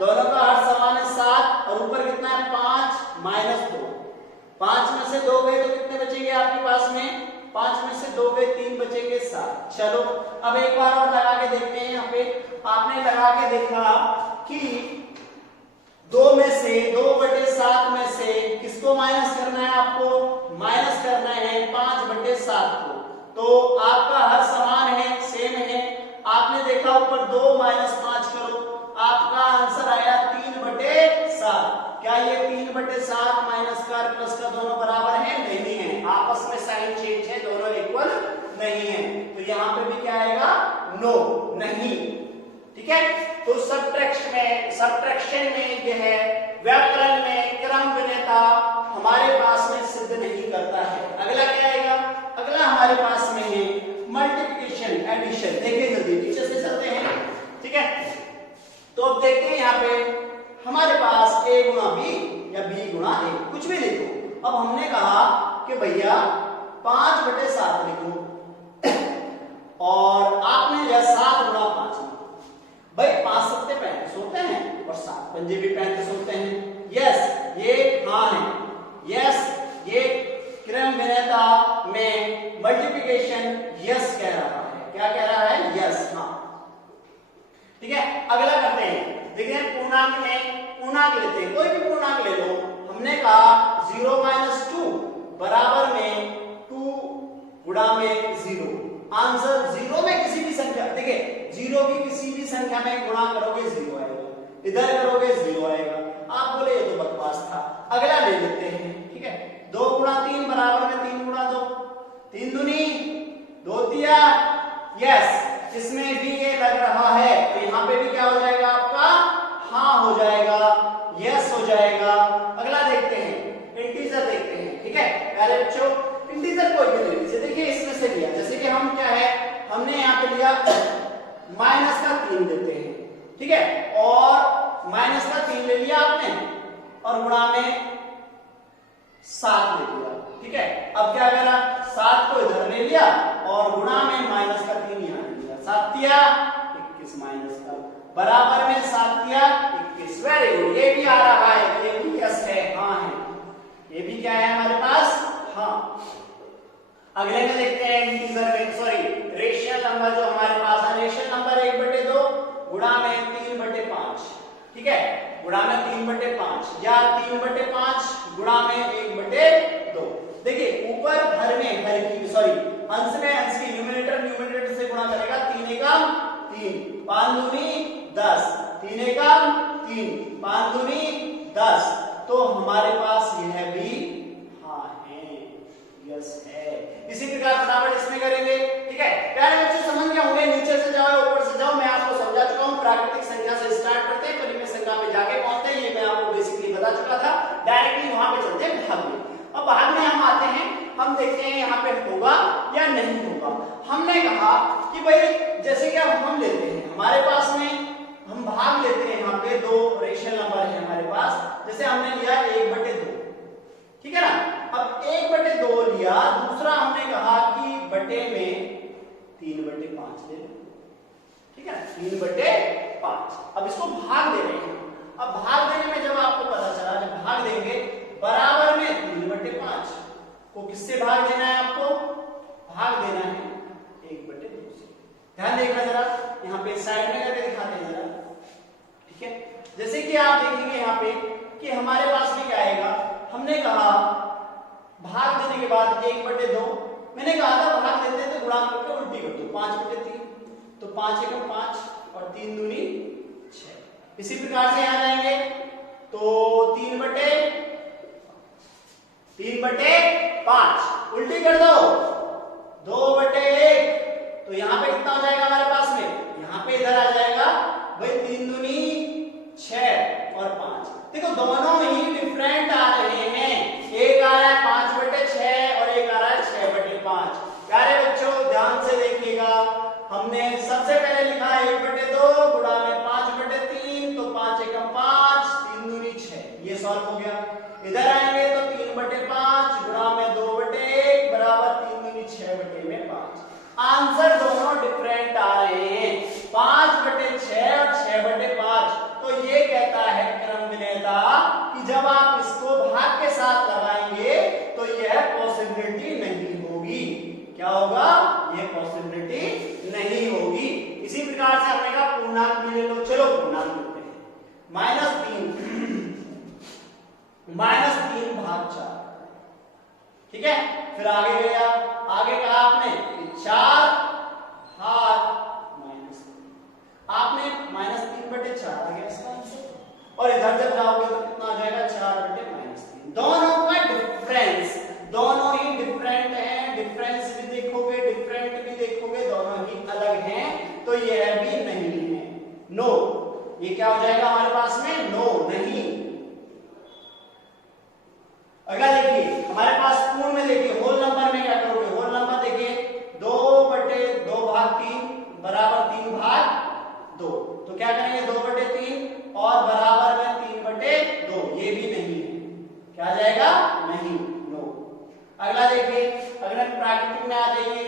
दोनों का हर समान है 7 और ऊपर कितना है? 5 - 2। 5 में से 2 गए तो कितने बचेंगे आपके पास में? 5 में से 2 गए 3 बचेंगे 7। चलो अब एक बार और लगा के देखते हैं। यहाँ पे आपने लगा के देखा कि 2/7 में से किसको माइनस करना है? आपको माइनस करना है 5/7 को, तो आपका हर समान है, सेम है। आपने देखा ऊपर 2 - 5 करो, आपका आंसर आया 3/7। क्या ये 3/7 माइनस का और प्लस का दोनों बराबर है? नहीं है, आपस में साइन चेंज है, दोनों इक्वल नहीं है, तो यहाँ पे भी क्या आएगा? नो नहीं, ठीक है। तो सब्ट्रैक्शन में जो है व्याकरण में क्रम विनेता हमारे पास में सिद्ध नहीं करता है। अगला क्या आएगा? अगला हमारे पास में है मल्टीप्लिकेशन एडिशन। देखिए जल्दी पीछे से चलते हैं, ठीक है। तो अब देखते हैं यहाँ पे हमारे पास a गुणा b या b गुणा a, कुछ भी लिखो। अब हमने कहा कि भैया 5/7 लिखो और आपने लिया 7 गुणा 5। भाई 5 सत्ते 35 होते हैं और 7 पंजे भी 35 होते हैं। यस ये हाँ है, यस ये क्रम विनेता में मल्टीप्लिकेशन यस कह रहा है। क्या कह रहा है? यस, हाँ, ठीक है। अगला करते हैं, देखिए पूर्णांक में पूर्णांक लेते हैं, कोई भी पूर्णांक ले लो। हमने कहा 0 - 2 बराबर में 2 गुणा में 0। आंसर 0 में किसी भी संख्या, देखिए 0 की किसी भी संख्या में गुणा करोगे 0 आएगा, इधर करोगे 0 आएगा। आप बोले ये तो बकवास था। अगला ले लेते हैं, ठीक है। 2 गुणा 3 बराबर में 3 गुणा 2, 3 दूनी 2 तिया। यस, इसमें भी ये लग रहा है तो यहाँ पे भी क्या हो जाएगा आपका? हाँ हो जाएगा, यस हो जाएगा। अगला देखते हैं, इंटीजर देखते हैं, ठीक है। प्यारे बच्चों इंटीजर कोई भी ले लीजिए। देखिए इसमें से लिया, जैसे कि हम क्या है, हमने यहाँ पे लिया -3 देते हैं, ठीक है, और -3 ले लिया आपने और गुणा में 7 ले लिया, ठीक है। अब क्या करा? 7 को इधर ले लिया और गुणा में -3 यहाँ ले लिया। 7 तिया 21 माइनस का बराबर में 7 तिया 21। वेरी गुड, ये भी आ रहा है, ये भी यस है, हाँ है, ये भी क्या है हमारे पास? हाँ। अगले में देखते हैं इंटीजर में, सॉरी रेशियल नंबर जो हमारे पास है, रेशियल नंबर 1/2 गुणा में 3/5, ठीक है, गुणा में 3/5 या 3/5 गुणा में 1/2। देखिए ऊपर हर में हर की, सॉरी अंश में अंश की, न्यूमरेटर से गुणा करेगा। 3 एकम 3, 5 दूनी 10, 3 एकम 3, 5 दूनी 10। तो हमारे पास यह भी हाँ है, यस है। इसी प्रकार फटाफट इसमें करेंगे, ठीक है। प्यारे बच्चे समझ गए होंगे, नीचे से जाओ ऊपर से जाओ, मैं आपको समझा चुका हूं। प्राकृतिक संख्या से स्टार्ट करते हैं, परिमेय संख्या में जाके पहुंचते हैं, ये मैं आपको बेसिकली बता चुका था। डायरेक्टली वहां पे चलते हैं भाग में। अब भाग में हम आते हैं, हम देखते हैं यहाँ पे होगा या नहीं होगा। हमने कहा कि भाई जैसे कि अब हम लेते हैं, हमारे पास में हम भाग लेते हैं, यहाँ पे 2 रेशियल नंबर है हमारे पास। जैसे हमने लिया 1/2, ठीक है ना। अब 1/2 लिया, दूसरा हमने कहा कि बटे में 3/5 ले लो, ठीक है, 3/5। अब इसको भाग दे रहे हैं। अब भाग देने में जब आपको पता चला, जब भाग देंगे बराबर में 3/5 को किससे भाग देना है? आपको भाग देना है 1/2 से। ध्यान देखना जरा, यहाँ पे साइड में करके दिखाते हैं जरा, ठीक है। जैसे कि आप देखेंगे यहाँ पे कि हमारे पास में क्या आएगा, हमने कहा भाग देने के बाद 1/2, मैंने कहा था भाग देते हैं तो गुणा करके उल्टी कर दो, 5/3, तो 5 एकम 5 और 3 दूनी 6। इसी प्रकार से यहाँ जाएंगे तो 3/5 उल्टी कर दो, 2/1, तो यहाँ पे कितना हो जाएगा हमारे पास में? यहाँ पे इधर आ जाएगा भाई 3 दूनी 6 और 5। देखो दोनों ही डिफरेंट आ रहे हैं, एक आ रहा है 5/6 और एक आ रहा है 6/5। प्यारे बच्चों ध्यान से देखिएगा, हमने सबसे पहले लिखा 1/2 गुणा में 5/3, तो 5 एकम 5, 3 दूनी 6, ये सॉल्व हो गया। इधर आएंगे तो 3/5 गुणा में 2/1 बराबर 3 दूनी 6/5। आंसर दोनों डिफरेंट आ रहे हैं, 5/6 और 6/5। तो ये कहता है क्रम विनेता कि जब आप इसको भाग के साथ लगाएंगे तो यह पॉसिबिलिटी नहीं होगी। क्या होगा? यह पॉसिबिलिटी नहीं होगी। इसी प्रकार से हमने कहा पूर्णांक भी ले लो, चलो पूर्णांक लेते हैं। -3 भाग 4, ठीक है। फिर आगे गया, आगे कहा आपने 4 भाग -3, आपने -3/4 आ गया इसका आंसर। और इधर जब जाओगे तो कितना आ जाएगा? 4/-3। दोनों का डिफरेंस, दोनों ही डिफरेंट हैं, डिफरेंस भी देखोगे डिफरेंट भी देखोगे, दोनों ही अलग हैं। तो ये भी नहीं है, नो। ये क्या हो जाएगा हमारे पास में, नो, नहीं। अगला देखिए हमारे पास पूर्ण में, देखिए होल नंबर में क्या करोगे, होल नंबर देखिए 2/2 बराबर 3/2, तो क्या करेंगे 2/3 और बराबर में 3/2, ये भी नहीं है, क्या आ जाएगा, नहीं, नो। अगला देखिए, अगला प्राकृतिक में आ जाइए,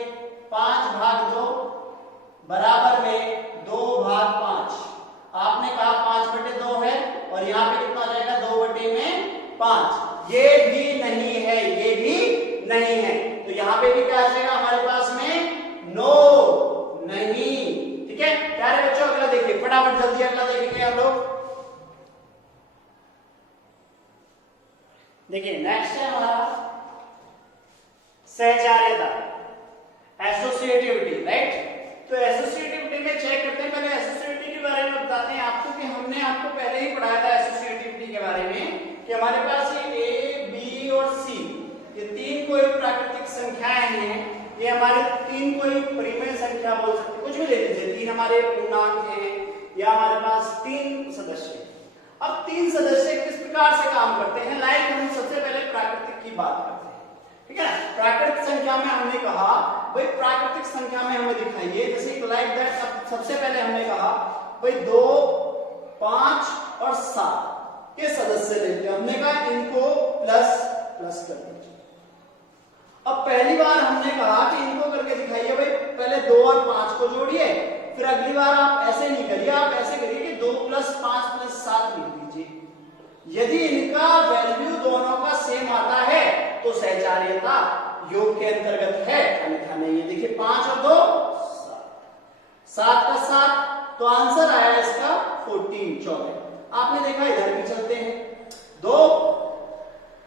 5/2 बराबर में 2/5। आपने कहा 5/2 है और यहाँ पे कितना आ जाएगा, 2/5, ये भी नहीं है, ये भी नहीं है, तो यहाँ पे भी क्या आ जाएगा हमारे पास में, नो, नहीं। ठीक है प्यारे बच्चों, अगला देखिए फटाफट जल्दी अगला देखेंगे हम लोग। देखिए नेक्स्ट है हमारा सहचार्यता, एसोसिएटिविटी, राइट। तो एसोसिएटिविटी में चेक करते हैं, पहले एसोसिएटिविटी के बारे में बताते हैं आपको कि हमने आपको पहले ही पढ़ाया था एसोसिएटिविटी के बारे में कि हमारे पास ये ए, बी और सी, ये तीन कोई प्राकृतिक संख्याएं हैं, ये हमारे तीन कोई परिमेय संख्या बोल सकते हैं, कुछ भी ले लीजिए, तीन हमारे पूर्णांक हैं या हमारे पास तीन सदस्य। अब तीन सदस्य किस प्रकार से काम करते हैं, लाइक हम सबसे पहले प्राकृतिक की बात करते हैं, ठीक है ना। प्राकृतिक संख्या में हमने कहा भाई प्राकृतिक संख्या में हमें दिखाइए, जैसे लाइक दैट सबसे पहले हमने कहा भाई 2, 5 और 7 के सदस्य लेते हैं, हमने कहा इनको प्लस प्लस कर दीजिए। अब पहली बार हमने कहा कि इनको करके दिखाइए, भाई पहले 2 और 5 को जोड़िए, फिर अगली बार आप ऐसे नहीं करिए, आप ऐसे करिए कि 2 + 5 + 7 लिख दीजिए। यदि इनका वैल्यू दोनों का सेम आता है तो सहचार्यता योग के अंतर्गत है, अन्यथा नहीं है। देखिए 5 और 2 7, 7 का 7, तो आंसर आया इसका 14। आपने देखा इधर भी चलते हैं, 2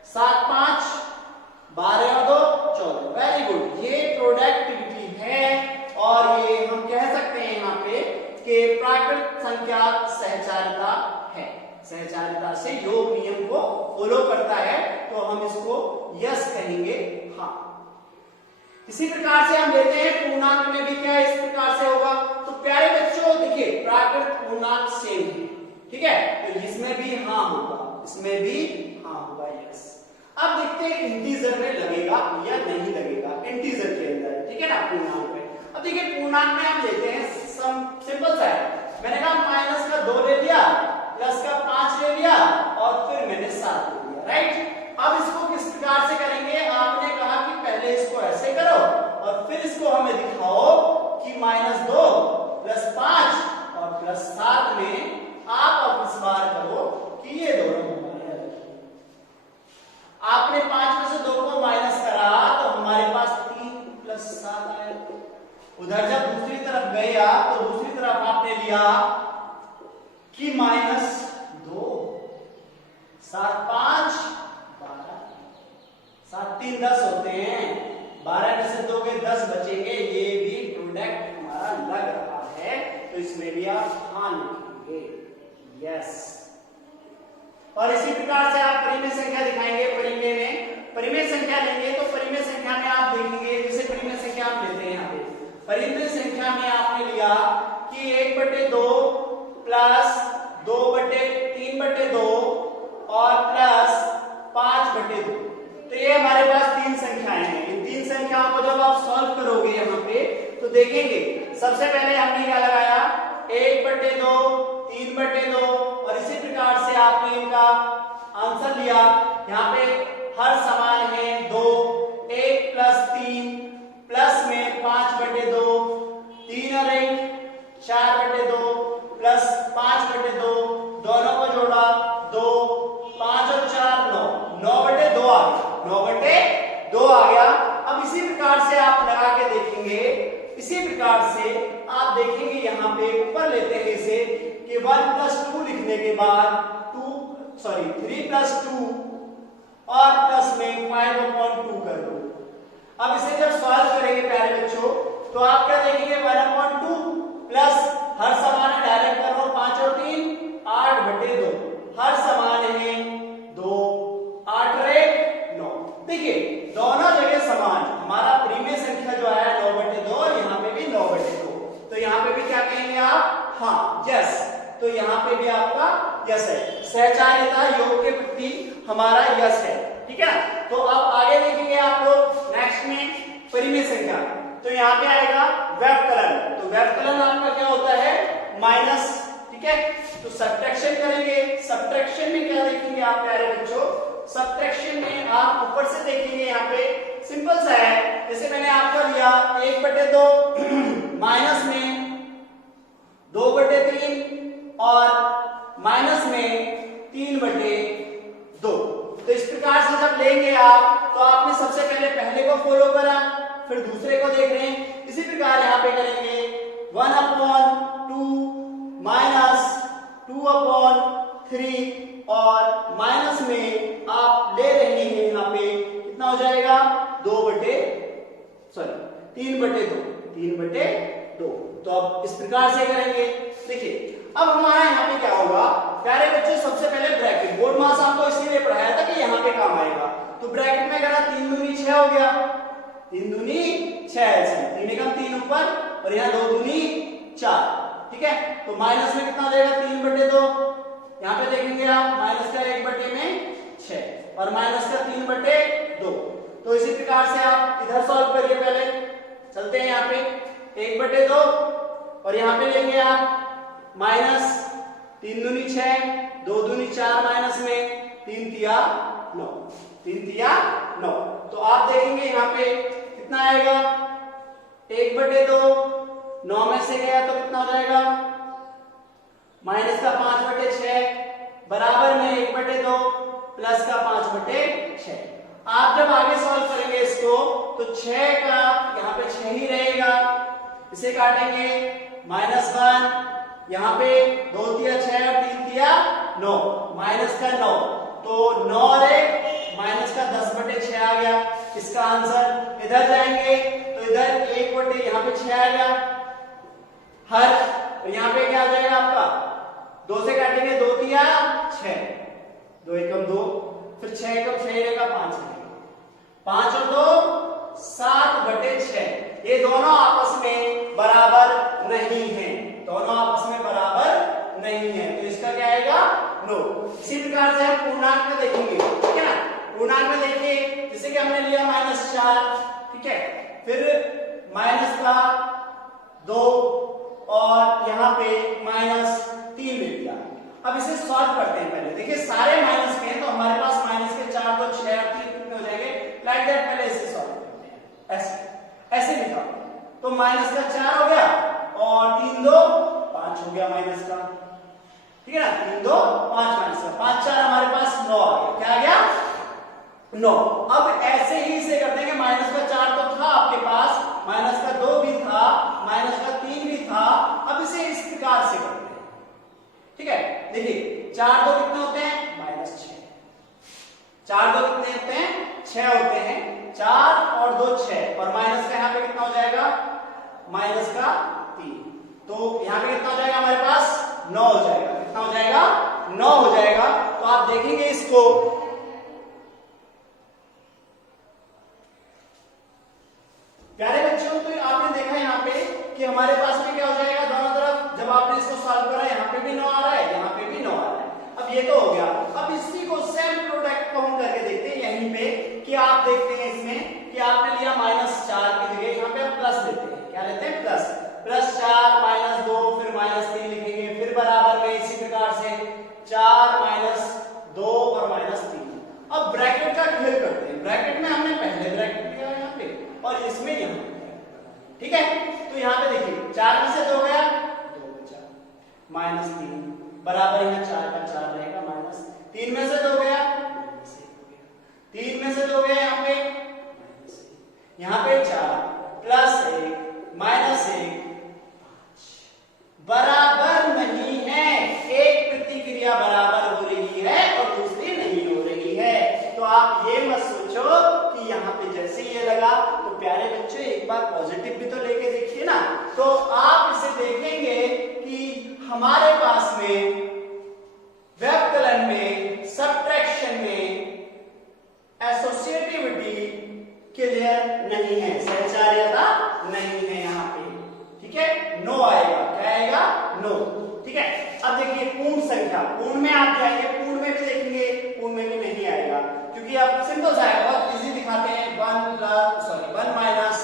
7 5 12 और 2 14, वेरी गुड, ये प्रोडक्टिविटी है और ये हम कह सकते हैं यहाँ पे कि प्राकृतिक संख्या सहचारिता है, सहचारिता से योग नियम को फॉलो करता है, तो हम इसको यस कहेंगे, हाँ। इसी प्रकार से हम लेते हैं पूर्णांक में भी क्या इस प्रकार से होगा, तो प्यारे बच्चों देखिए प्राकृतिक पूर्णांक सेम है, ठीक है, तो इसमें भी हाँ होगा, इसमें भी हाँ होगा, यस। अब देखते हैं इंटीजर में लगेगा या नहीं लगेगा, इंटीजर के अंदर, ठीक है ना, पूर्णांक में। अब देखिए पूर्णांक में हम लेते हैं सिंपल सा है, मैंने कहा माइनस का 2 ले लिया, प्लस का 5 ले लिया और फिर मैंने 7 ले लिया, राइट। अब इसको किस प्रकार से करेंगे, आपने कहा कि पहले इसको ऐसे करो और फिर इसको हमें दिखाओ कि -2 + 5 और +7 में आप अब इस बार करो कि ये दोनों हमारे अलग हैं। आपने 5 में से 2 को माइनस करा तो हमारे पास 3 + 7 आया। उधर जब दूसरी तरफ गया तो दूसरी तरफ आपने लिया कि -2, 7 5 12, 7 3 10 होते हैं, 12 में से 2 के 10 बचेंगे, ये भी प्रोडक्ट हमारा लग रहा है, तो इसमें भी आप हाँ लिखेंगे, यस। और इसी प्रकार से आप परिमेय संख्या दिखाएंगे, परिमेय में परिमेय संख्या लेंगे तो परिमेय संख्या में आप देखेंगे, जैसे परिमेय संख्या आप लेते हैं यहाँ पे, परिमेय संख्या में आपने लिया कि 1/2 प्लस 3/2 और प्लस 5/2, तो ये हमारे पास तीन संख्याएं हैं। इन तीन संख्याओं को जब आप सॉल्व करोगे यहाँ पे तो देखेंगे सबसे पहले हमने क्या लगाया 1/2, 3/2 और इसी प्रकार से आपने इनका आंसर लिया। यहाँ पे हर समान है 2, 1 + 3 प्लस में 5/2, 3 और 1 4/2 प्लस 5/2, दोनों को जोड़ा 2, 5 और 4 9, 9/2 आ गया, 9/2 आ गया। अब इसी प्रकार से आप लगा के देखेंगे, इसी प्रकार से आप देखेंगे यहाँ पे ऊपर लेते हैं इसे कि 1 + 2 लिखने के बाद 3 + 2 और प्लस में 5/2 कर दो। अब इसे जब सॉल्व करेंगे प्यारे बच्चों तो आप क्या देखेंगे 1/2 प्लस हर समान है, डायरेक्ट कर रहा हूं 5 और 3 8/2, हर समान है 2, 8 और 1 9। देखिए दोनों जगह समान, हमारा परिमेय संख्या जो आया 9/2 और यहाँ पे भी 9/2, तो यहाँ पे भी क्या कहेंगे आप? हाँ, यस। तो यहाँ पे भी आपका यस है, सहचार्यता योग के प्रति हमारा यस है। ठीक है, तो अब आगे देखेंगे आप लोग नेक्स्ट में परिमेय संख्या। तो यहाँ पे आएगा व्यवकलन। तो व्यवकलन आपका क्या होता है? माइनस। ठीक है, तो सब्ट्रैक्शन करेंगे। सब्ट्रैक्शन में क्या देखेंगे आप प्यारे बच्चों? सब्ट्रैक्शन में आप ऊपर से देखेंगे, यहाँ पे सिंपल सा है। जैसे मैंने आपका लिया 1/2 माइनस में 2/3 और माइनस में 3/2। तो इस प्रकार से जब लेंगे आप, तो आपने सबसे पहले को फॉलो करा, फिर दूसरे को देख रहे हैं। इसी प्रकार यहाँ पे करेंगे 1/2 माइनस 2/3 और माइनस में आप ले रहे हैं यहाँ पे कितना हो जाएगा? 3/2। तो अब इस प्रकार से करेंगे। देखिए अब हमारा यहाँ पे क्या होगा प्यारे बच्चों? सबसे पहले ब्रैकेट, बोर्ड मास आपको इसीलिए पढ़ाया था कि यहाँ पे काम आएगा। तो ब्रैकेट में करा 3 दूनी 6 हो गया, 3 दूनी 6, 3 एकम 3 ऊपर और यहाँ 2 दूनी 4। ठीक है, तो माइनस में कितना हो जाएगा? 3/2। यहाँ पे देखेंगे आप माइनस का 1/6 और माइनस का 3/2। तो इसी प्रकार से आप इधर सॉल्व करिए। पहले चलते हैं यहाँ पे 1/2 और यहाँ पे लेंगे आप माइनस 3 दूनी 6, 2 दूनी 4 माइनस में 3 तिया 9, 3 तिया 9। तो आप देखेंगे यहाँ पे कितना आएगा? 1/2 9 में से गया तो कितना हो जाएगा? माइनस का 5/6 बराबर में 1/2 प्लस का 5/6। आप जब आगे सॉल्व करेंगे इसको तो 6 का यहाँ पे 6 ही रहेगा, इसे काटेंगे -1, यहाँ पे 2 तिया 6 और 3 तिया 9, माइनस का 9। तो 9 और 1 माइनस का 10/6 आ गया इसका आंसर। इधर जाएंगे तो इधर 1 यहाँ पे 6 आ गया हर, और यहाँ पे क्या आ जाएगा आपका? 2 से काटेंगे 2 तिया 6, 2 एकम 2, फिर 6 एकम 6 रहेगा 5, 5 और 2 7/6। ये दोनों आपस में बराबर नहीं है, दोनों आपस में बराबर नहीं है, तो इसका क्या आएगा? नो। इसी प्रकार से हम पूर्णांक में देखेंगे। ठीक है ना, पूर्णांक में देखिए जैसे कि हमने लिया -4, ठीक है, फिर माइनस का 2 और यहाँ पे -3 ले लिया। अब इसे सॉल्व करते हैं। पहले देखिए सारे माइनस के हैं तो हमारे पास माइनस के 4 तो 6 और 3 कितने हो जाएंगे? Like that. पहले इसे सॉल्व करते हैं, ऐसे लिखा। तो माइनस का 4 हो गया और 3 2 5 हो गया माइनस का। ठीक है ना, 3 2 5 माइनस का 5 4 हमारे पास 9 आ गया। क्या आ गया? 9। अब ऐसे ही इसे कर देंगे। माइनस का 4 तो था आपके पास, माइनस का 2 भी था, माइनस का 3 भी था। अब इसे इस प्रकार से करते हैं। ठीक है, देखिए 4 2 कितने होते हैं? -6। 4 2 कितने होते हैं? 6 होते हैं। 4 और 2 6 और माइनस का यहाँ पे कितना हो जाएगा? माइनस का 3। तो यहाँ पे कितना हो जाएगा हमारे पास? 9 हो जाएगा। कितना हो जाएगा? 9 हो जाएगा। तो आप देखेंगे इसको, प्यारे बच्चों, तो आपने देखा यहाँ पे कि हमारे पास में क्या हो जाएगा? दोनों तरफ जब आपने इसको सॉल्व करा, यहाँ पे भी 9 आ रहा है, यहाँ पे भी 9 आ रहा है। अब ये तो हो गया। अब इसी को सेम प्रोडक्ट को हम करके देखते हैं यहीं पे कि आप देखते हैं इसमें कि आपने लिया -4 की जगह यहाँ पे हम प्लस लेते हैं। क्या लेते हैं? +4 -2 फिर -3 लिखेंगे, फिर बराबर में इसी प्रकार से 4 -2 और -3। अब ब्रैकेट का खेल करते हैं। ब्रैकेट में हमने पहले ब्रैकेट लिया यहाँ पे और इसमें यहाँ। ठीक है, तो यहाँ पे देखिए 4 में से 2 गया, 2 बचा, -3 बराबर यहाँ 4 का 4 रहेगा, -3 में से 2 गया, 3 में से 2 गया यहाँ पे 4 +1 -1 बराबर नहीं है। एक प्रतिक्रिया बराबर हो रही है और दूसरी नहीं हो रही है। तो आप ये मत सोचो कि यहाँ पे जैसे ये लगा तो प्यारे बच्चों एक बार पॉजिटिव भी तो लेके देखिए ना। तो आप इसे देखेंगे कि हमारे पास में व्यवकलन में, सब्ट्रैक्शन में एसोसिएटिविटी क्लियर नहीं है, सहचार्यता नहीं है यहाँ पे। ठीक है, नो आएगा। क्या आएगा? नो। ठीक है, अब देखिए पूर्ण संख्या, पूर्ण में आप जाएंगे, पूर्ण में भी देखेंगे, पूर्ण में भी नहीं आएगा, क्योंकि अब सिंपल सा है, बहुत इजी दिखाते हैं। 1 माइनस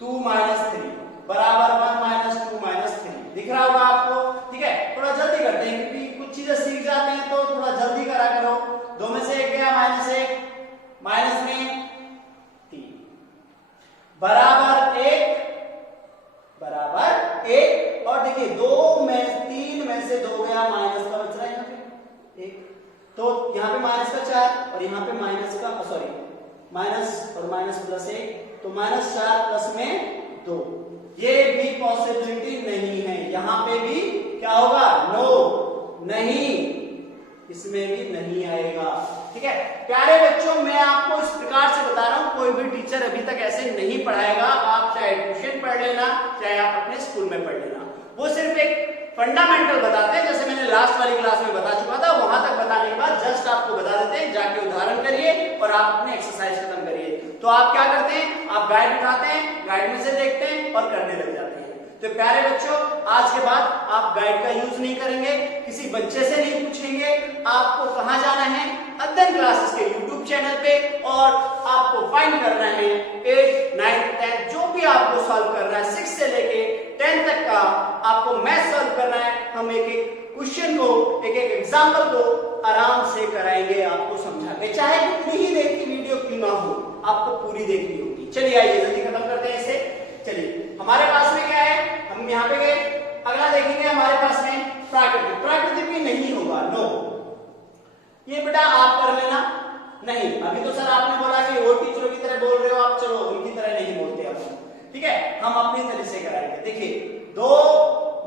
2 माइनस 3 बराबर 1 माइनस 2 माइनस 3 दिख रहा होगा आपको। ठीक है, थोड़ा जल्दी करते हैं क्योंकि कुछ चीजें सीख जाते हैं तो थोड़ा जल्दी करा करो। 2 में से 1 गया, -1, माइनस में 3 बराबर 1 और देखिए 3 में से 2 गया, माइनस का बच रहा है यहाँ पे 1, तो यहाँ पे माइनस का 4 और यहाँ पे माइनस और माइनस प्लस 1, तो -4 प्लस में 2, ये भी पॉसिबिलिटी नहीं है। यहाँ पे भी क्या होगा, नो, नहीं, इसमें भी नहीं आएगा। ठीक है प्यारे बच्चों, मैं आपको इस प्रकार से बता रहा हूं, कोई भी टीचर अभी तक ऐसे नहीं पढ़ाएगा। आप चाहे ट्यूशन पढ़ लेना, चाहे आप अपने स्कूल में पढ़ लेना, वो सिर्फ एक फंडामेंटल बताते हैं, जैसे मैंने लास्ट वाली क्लास में बता चुका था। वहां तक बताने के बाद जस्ट आपको बता देते हैं, जाके उदाहरण करिए और आप अपने एक्सरसाइज खत्म करिए। तो आप क्या करते हैं, आप गाइड उठाते हैं, गाइड में से देखते हैं और करने लग जाते हैं। तो प्यारे बच्चों, आज के बाद आप गाइड का यूज नहीं करेंगे, किसी बच्चे से नहीं पूछेंगे, आपको कहां जाना है, अध्ययन क्लासेस के यूट्यूब चैनल पे, और आपको फाइंड करना है 8, 9, 10 जो भी आपको सॉल्व करना है, 6 से लेके 10 तक का आपको मैथ सॉल्व करना है। हम एक एक क्वेश्चन को, एक एक एग्जाम्पल को आराम से कराएंगे आपको समझा के, चाहे कितनी ही देर की वीडियो क्यों ना हो, आपको पूरी देखनी होगी। चलिए आइए जल्दी खत्म करते हैं इसे। चलिए हमारे पास में क्या है, हम यहाँ पे गए, अगला देखेंगे हमारे पास में प्राकृतिक भी नहीं होगा, नो, ये बेटा आप कर लेना। नहीं, अभी तो सर आपने बोला कि और टीचरों की तरह बोल रहे हो आप, चलो उनकी तरह नहीं बोलते अपन। ठीक है, हम अपनी तरह से कराएंगे। देखिए 2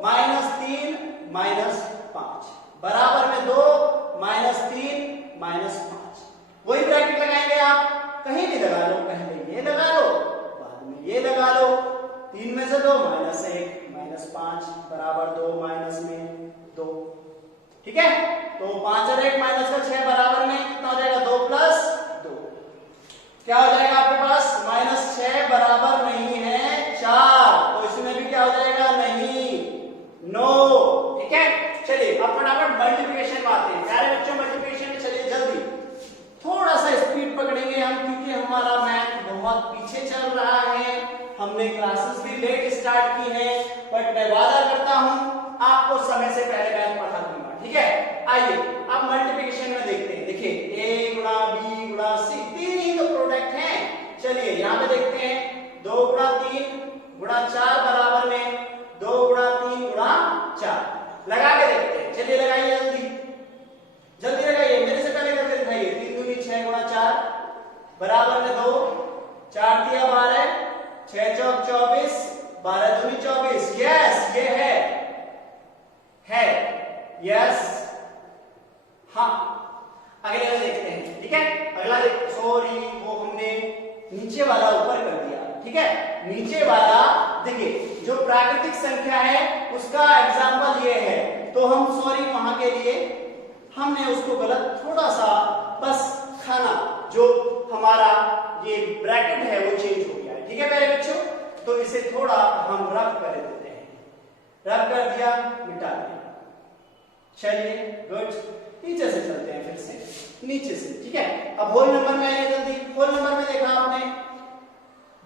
माइनस 3 माइनस 5 बराबर में 2 माइनस 3 माइनस 5, वही ब्रैकेट लगाएंगे आप, कहीं भी लगा लो, पहले ये लगा लो, बाद में ये लगा लो। 3 में से 2 माइनस 1 माइनस 5 बराबर 2 माइनस में 2। ठीक है, तो 5 और 1 माइनस का 6 बराबर में कितना हो जाएगा, 2 प्लस 2, क्या हो जाएगा आपके पास, -6 बराबर नहीं है 4, तो इसमें भी क्या हो जाएगा, नहीं, नो। ठीक है, चलिए अब फटाफट मल्टीप्लिकेशन में आते हैं। प्यारे बच्चों, मल्टीप्लिकेशन में चलिए जल्दी, थोड़ा सा स्पीड पकड़ेंगे हम, क्योंकि हमारा मैथ बहुत पीछे चल रहा है, हमने क्लासेस भी लेट स्टार्ट की है, बट मैं वादा करता हूं आपको समय से पहले मैथ पढ़ा दूंगा। ठीक है, आइए अब मल्टीप्लिकेशन में देखते हैं। देखिए a गुणा b गुणा c, 3 ही तो प्रोडक्ट हैं। चलिए यहाँ पे देखते हैं, 2 गुणा 3 गुणा 4 बराबर में 2 गुणा 3 गुणा 4, लगा के देखते हैं। चलिए लगाइए जल्दी लगाइए, मेरे से पहले करके दिखाइए। 3 दूनी 6 गुणा 4 बराबर में 2, 4 दिया 12, 6 चौक 24, 12 दूनी 24। यस, ये है यस, हाँ। अगले वाला देखते हैं। ठीक है, अगला सॉरी वो हमने नीचे वाला ऊपर कर दिया। ठीक है, नीचे वाला देखिए, जो प्राकृतिक संख्या है उसका एग्जांपल ये है, तो हम सॉरी वहां के लिए हमने उसको गलत थोड़ा सा बस खाना, जो हमारा ये ब्रैकेट है वो चेंज हो गया है। ठीक है मेरे बच्चों, तो इसे थोड़ा हम रफ कर देते हैं, रफ कर दिया, मिटा दिया। चलिए गुड, नीचे से चलते हैं, फिर से नीचे से। ठीक है, अब होल नंबर में आइए जल्दी। होल नंबर में देखा आपने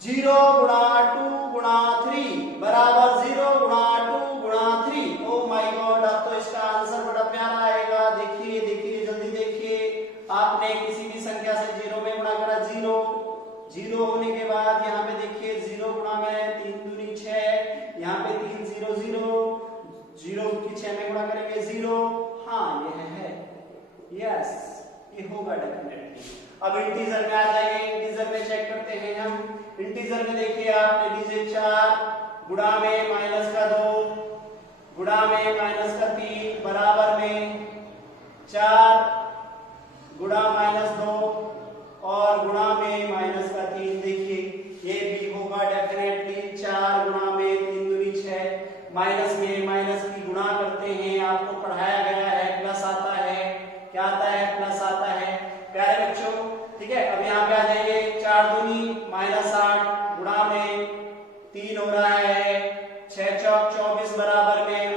0 गुणा 2 गुणा 3 बराबर 0 गुणा 2 गुणा 3। ओ माय गॉड, अब तो इसका आंसर बड़ा प्यारा आएगा। देखिए देखिए जल्दी देखिए, आपने किसी भी संख्या से 0 में गुणा करा, 0 होने के बाद यहाँ पे देखिए 0 गुणा में 3 दूनी 6, यहाँ पे 3 0 0, 0 की 6 में गुणा करेंगे 0। हाँ ये है यस, ये होगा डेफिनेटली। अब इंटीजर में आ जाएंगे, इंटीजर में चेक करते हैं हम। इंटीजर में देखिए आपने लीजिए 4 गुणा में माइनस का 2 गुणा में माइनस का 3 बराबर में 4 गुणा -2 और गुणा में -3। देखिए ये भी होगा डेफिनेटली, 4 गुणा में 3 दूनी 6, माइनस में माइनस की गुणा करते हैं, आपको पढ़ाया गया है, प्लस आता है, क्या आता है, प्लस आता है प्यारे बच्चों। ठीक है, अब यहाँ पे आ जाएंगे, 4 दूनी -8 गुणा में 3 हो रहा है, 6 चौक 24 बराबर में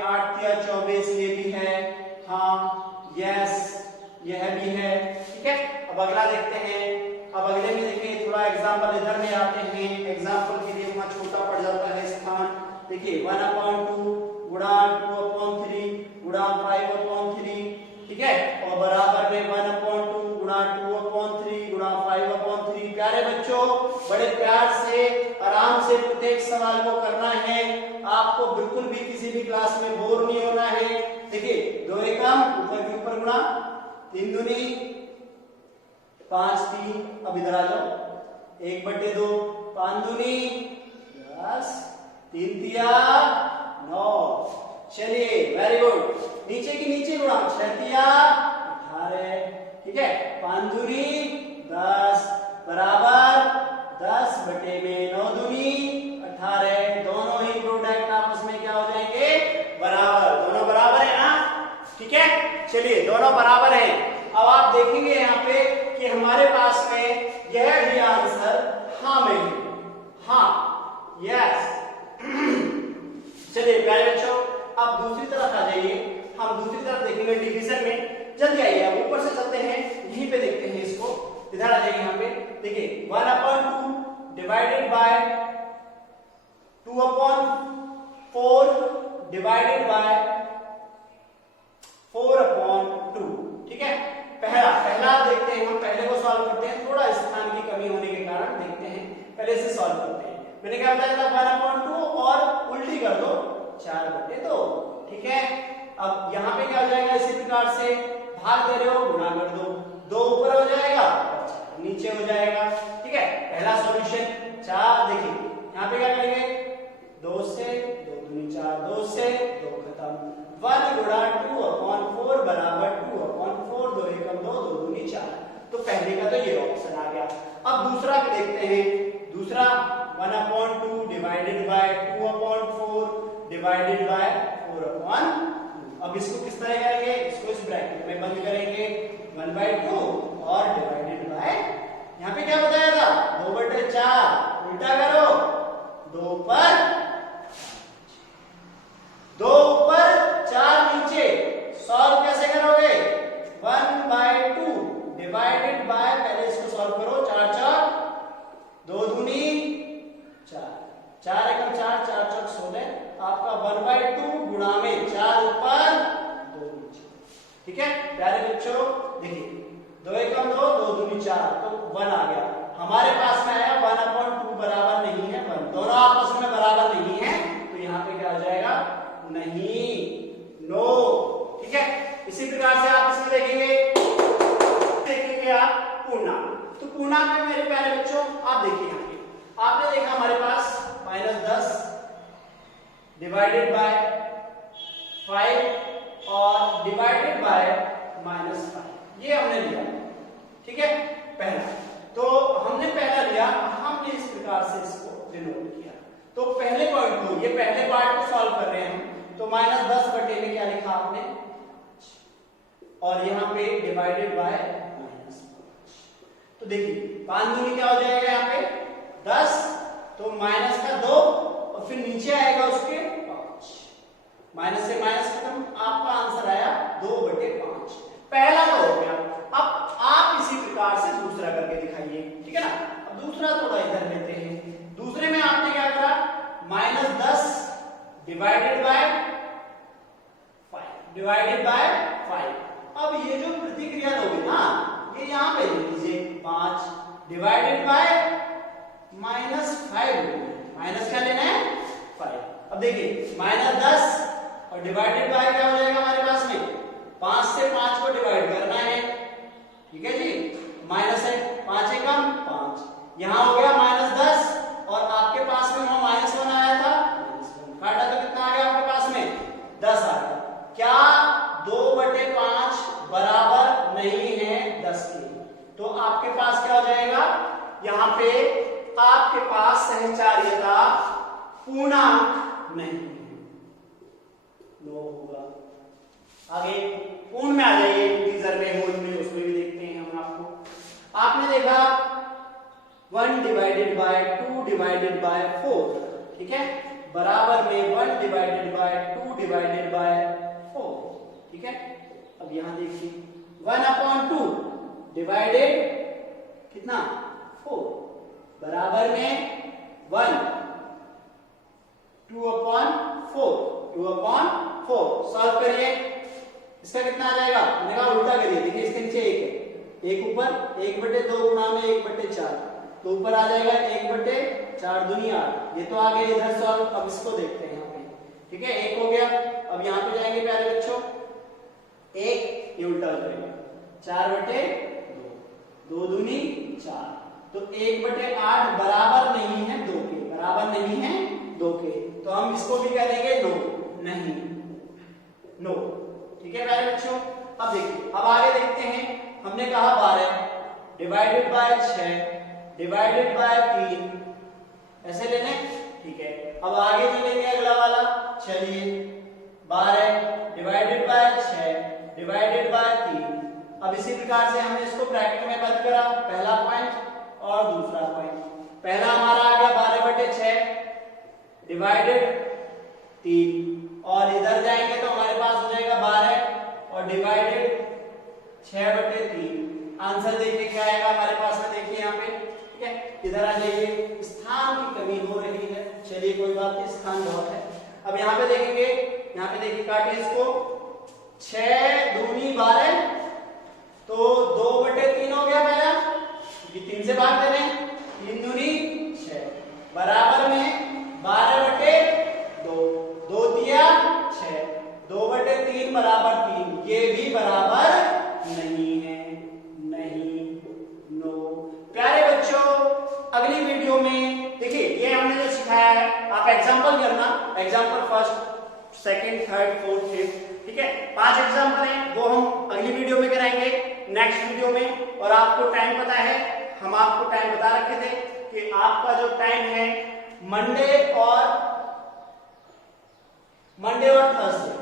किसी भी क्लास में बोर नहीं होना है। देखिए 2 एकम ऊपर के ऊपर गुणा, 3 दूनी 5 3, अब इधर आ जाओ 1/2, 5 दूनी 10, 3 तिया 9। चलिए वेरी गुड, नीचे की नीचे गुणा 6 तिया 18, ठीक है। 5 दूनी 10 बराबर 10/9 दूनी 18, दोनों ही प्रोडक्ट आपस में क्या हो जाएंगे, बराबर, दोनों बराबर है ना, ठीक है। चलिए दोनों बराबर हैं। अब आप देखेंगे यहाँ पे कि हमारे पास में यह भी आंसर हाँ में है, हाँ, यस। चलिए प्यारे बच्चों, अब दूसरी तरफ आ जाइए, हम दूसरी तरफ देखेंगे डिवीजन में। जल्दी आइए, अब ऊपर से चलते हैं, यहीं पे देखते हैं इसको। इधर आ जाइए, यहाँ पे देखिए 1/2 डिवाइडेड बाय 2/4 डिवाइडेड बाय 4/2, ठीक है। पहला देखते हैं, हम पहले को सॉल्व करते हैं, थोड़ा स्थान की कमी होने के कारण देखते हैं, पहले से सॉल्व करते हैं। मैंने क्या बताया था 1/2 और उल्टी कर दो 4/2, ठीक है। अब यहाँ पे क्या हो जाएगा, इसी प्रकार से भाग दे रहे हो गुणा कर दो, 2 ऊपर हो जाएगा और 4 नीचे हो जाएगा, ठीक है। पहला सॉल्यूशन 4, देखिए यहाँ पे क्या करेंगे 2 से 2 दूनी 4, 2 से 2 खत्म, 1 गुणा 2/4 बराबर 2/4, 2 एकम 2, 2 दूनी 4। तो पहले का तो ये ऑप्शन आ गया। अब दूसरा भी देखते हैं, दूसरा 1/2 डिवाइडेड बाय 2/4 डिवाइडेड बाय 4/2। अब इसको किस तरह करेंगे, इसको इस ब्रैकेट में बंद करेंगे, 1/2 और डिवाइडेड बाय, यहाँ पे क्या बताया था 2/4, उल्टा करो 2 ऊपर 4 नीचे, सॉल्व कैसे करोगे 1/2 डिवाइडेड बाय, पहले इसको सॉल्व करो, 4 4 2 दूनी 4, 4 एकम 4, 4 चौक 16, आपका 1/2 गुणा में 4 ऊपर 2 नीचे, ठीक है। प्यारे बच्चों देखिए 2 एकम 2, 2 दूनी 4, तो 1 आ गया। हमारे पास में आया 1/2 बराबर नहीं है 1, दोनों आपस में बराबर नहीं है, तो यहाँ पे क्या हो जाएगा, नहीं, नो, ठीक है। इसी प्रकार से आप इसमें देखेंगे आप पूर्णांक। तो पूर्णांक में मेरे प्यारे बच्चों आप देखिए, यहाँ पे आपने देखा हमारे पास -10 डिवाइडेड बाय 5 और डिवाइडेड बाय -5, ये हमने लिया, ठीक है। पहला तो हमने पहला लिया, हमने इस प्रकार से इसको डिनोट किया। तो पहले पॉइंट को, ये पहले पार्ट को सॉल्व कर रहे हैं हम, तो -10 में क्या लिखा आपने, और यहाँ पे डिवाइडेड बाय -5। तो देखिए 5 दूनी क्या हो जाएगा, यहाँ पे 10, तो माइनस का 2 और फिर नीचे आएगा उसके 5, माइनस से माइनस खत्म, आपका आंसर आया 2/5। पहला तो हो गया। अब आप इसी प्रकार से दूसरा करके दिखाइए, ठीक है ना। अब दूसरा थोड़ा इधर लेते हैं। दूसरे में आपने क्या करा, -10 डिवाइडेड बाय 5 डिवाइडेड बाय 5। अब ये जो प्रतिक्रिया लोगे ना, ये यहां पे लिख लीजिए 5 डिवाइडेड बाय -5, माइनस क्या लेना है 5। अब देखिए -10 और डिवाइडेड बाय क्या हो जाएगा हमारे पास में, 5 से 5 को डिवाइड करना है, ठीक है जी, माइनस है 5 एकम 5, यहां हो गया -10 और आपके पास में वहां -1 आया था, काटा तो कितना आ गया आपके पास में 10 आ गया। क्या 2/5 बराबर नहीं है 10 के, तो आपके पास क्या हो जाएगा, यहां पे आपके पास सहचार्यता पूर्णांक नहीं है, नो होगा। आगे पूर्ण में आ जाइए, इंटीजर में, होल में, उसमें भी देखते हैं हम आपको। आपने देखा 1 डिवाइडेड बाय 2 डिवाइडेड बाय 4, ठीक है, बराबर में 1 डिवाइडेड बाय 2 डिवाइडेड बाय 4, ठीक है। अब यहां देखिए 1/2 डिवाइडेड कितना 4 बराबर में 1 2/4 सॉल्व करिए, इसका कितना आ जाएगा, मैंने कहा उल्टा करिए, देखिए इसके नीचे 1 है, 1 ऊपर 1/2 गुणा में 1/4, तो ऊपर आ जाएगा 1/4 दूनी 8, ये तो आ गया इधर सॉल्व। अब इसको देखते हैं यहाँ पे, ठीक है, 1 हो गया। अब यहाँ पे जाएंगे प्यारे बच्चों, 1 ये उल्टा हो जाएगा, 4/2, 2 दूनी 4, तो 1/8 बराबर नहीं है 2 के, बराबर नहीं है 2 के, तो हम इसको भी कह देंगे नो, नहीं, नो। ठीक है प्यारे बच्चों, अब देखिए, अब आगे देखते हैं। हमने कहा 12 डिवाइडेड बाय 6 डिवाइडेड बाय 3, ऐसे लेने, ठीक है। अब आगे जो लेंगे अगला वाला, चलिए 12 डिवाइडेड बाय 6 डिवाइडेड बाय 3। अब इसी प्रकार से हमने इसको ब्रैकेट में बंद करा, पहला पॉइंट और दूसरा पॉइंट। पहला हमारा आ गया 12/6 डिवाइडेड 3, और इधर जाएंगे तो हमारे पास हो जाएगा 12 और डिवाइडेड 6/3। आंसर देखिए क्या आएगा हमारे पास में, देखिए यहाँ पे, ठीक है। इधर आ जाइए, स्थान की कमी हो रही है, चलिए कोई बात नहीं, स्थान बहुत है। अब यहाँ पे देखेंगे, यहाँ पे देखिए काटिए इसको, 6 दूनी 12, तो 2/3 हो गया मेरा, ये 3 से भाग दे रहे हैं, 3 दूनी 6 बराबर में 12/2, 2 दिया 6, 2/3 बराबर 3, ये भी बराबर नहीं है, नहीं, नो। प्यारे बच्चों, अगली वीडियो में देखिए, ये हमने जो सिखाया है, आप एग्जांपल करना, example first, second, third, fourth, fifth, ठीक है, 5 एग्जांपल हैं, वो हम अगली वीडियो में कराएंगे, नेक्स्ट वीडियो में। और आपको टाइम पता है, हम आपको टाइम बता रखे थे कि आपका जो टाइम है मंडे और थर्सडे,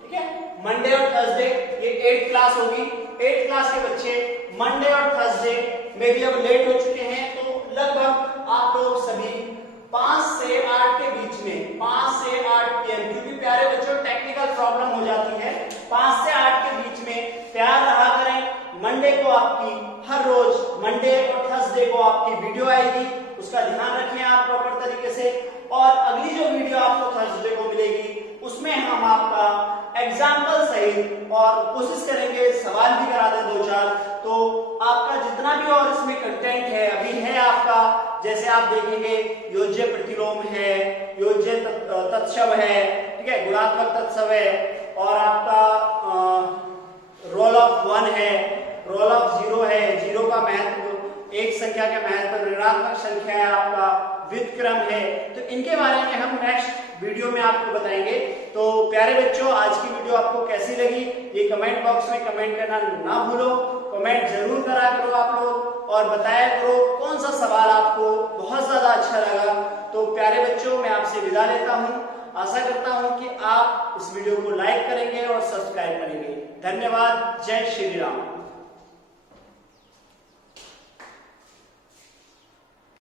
ठीक है, मंडे और थर्सडे, ये 8th क्लास होगी। 8th क्लास के बच्चे मंडे और थर्सडे में भी अब लेट हो चुके हैं, तो लगभग आप लोग सभी 5 से 8 के बीच में, 5 से 8 PM, क्योंकि प्यारे बच्चों टेक्निकल प्रॉब्लम हो जाती है, 5 से 8 के बीच में तैयार रहा करें। मंडे को आपकी हर रोज, मंडे और थर्सडे को आपकी वीडियो आएगी, उसका ध्यान रखें आप प्रॉपर तरीके से। और अगली जो वीडियो आपको थर्सडे को मिलेगी, उसमें हम आपका एग्जाम्पल सहित और कोशिश करेंगे सवाल भी करा दें 2-4, तो आपका जितना भी और इसमें कंटेंट है अभी है आपका, जैसे आप देखेंगे योज्य प्रतिलोम है, योज्य तत्सव है, ठीक है, गुणात्मक तत्सव है, और आपका रोल ऑफ 1 है, रोल ऑफ 0 है, 0 का महत्व, एक संख्या का महत्व, ऋणात्मक संख्या है, आपका व्युत्क्रम है, तो इनके बारे में हम नेक्स्ट वीडियो में आपको बताएंगे। तो प्यारे बच्चों, आज की वीडियो आपको कैसी लगी ये कमेंट बॉक्स में कमेंट करना ना भूलो, कमेंट जरूर करा करो आप लोग, और बताया करो कौन सा सवाल आपको बहुत ज्यादा अच्छा लगा। तो प्यारे बच्चों, मैं आपसे विदा लेता हूँ, आशा करता हूँ कि आप इस वीडियो को लाइक करेंगे और सब्सक्राइब करेंगे। धन्यवाद, जय श्री राम।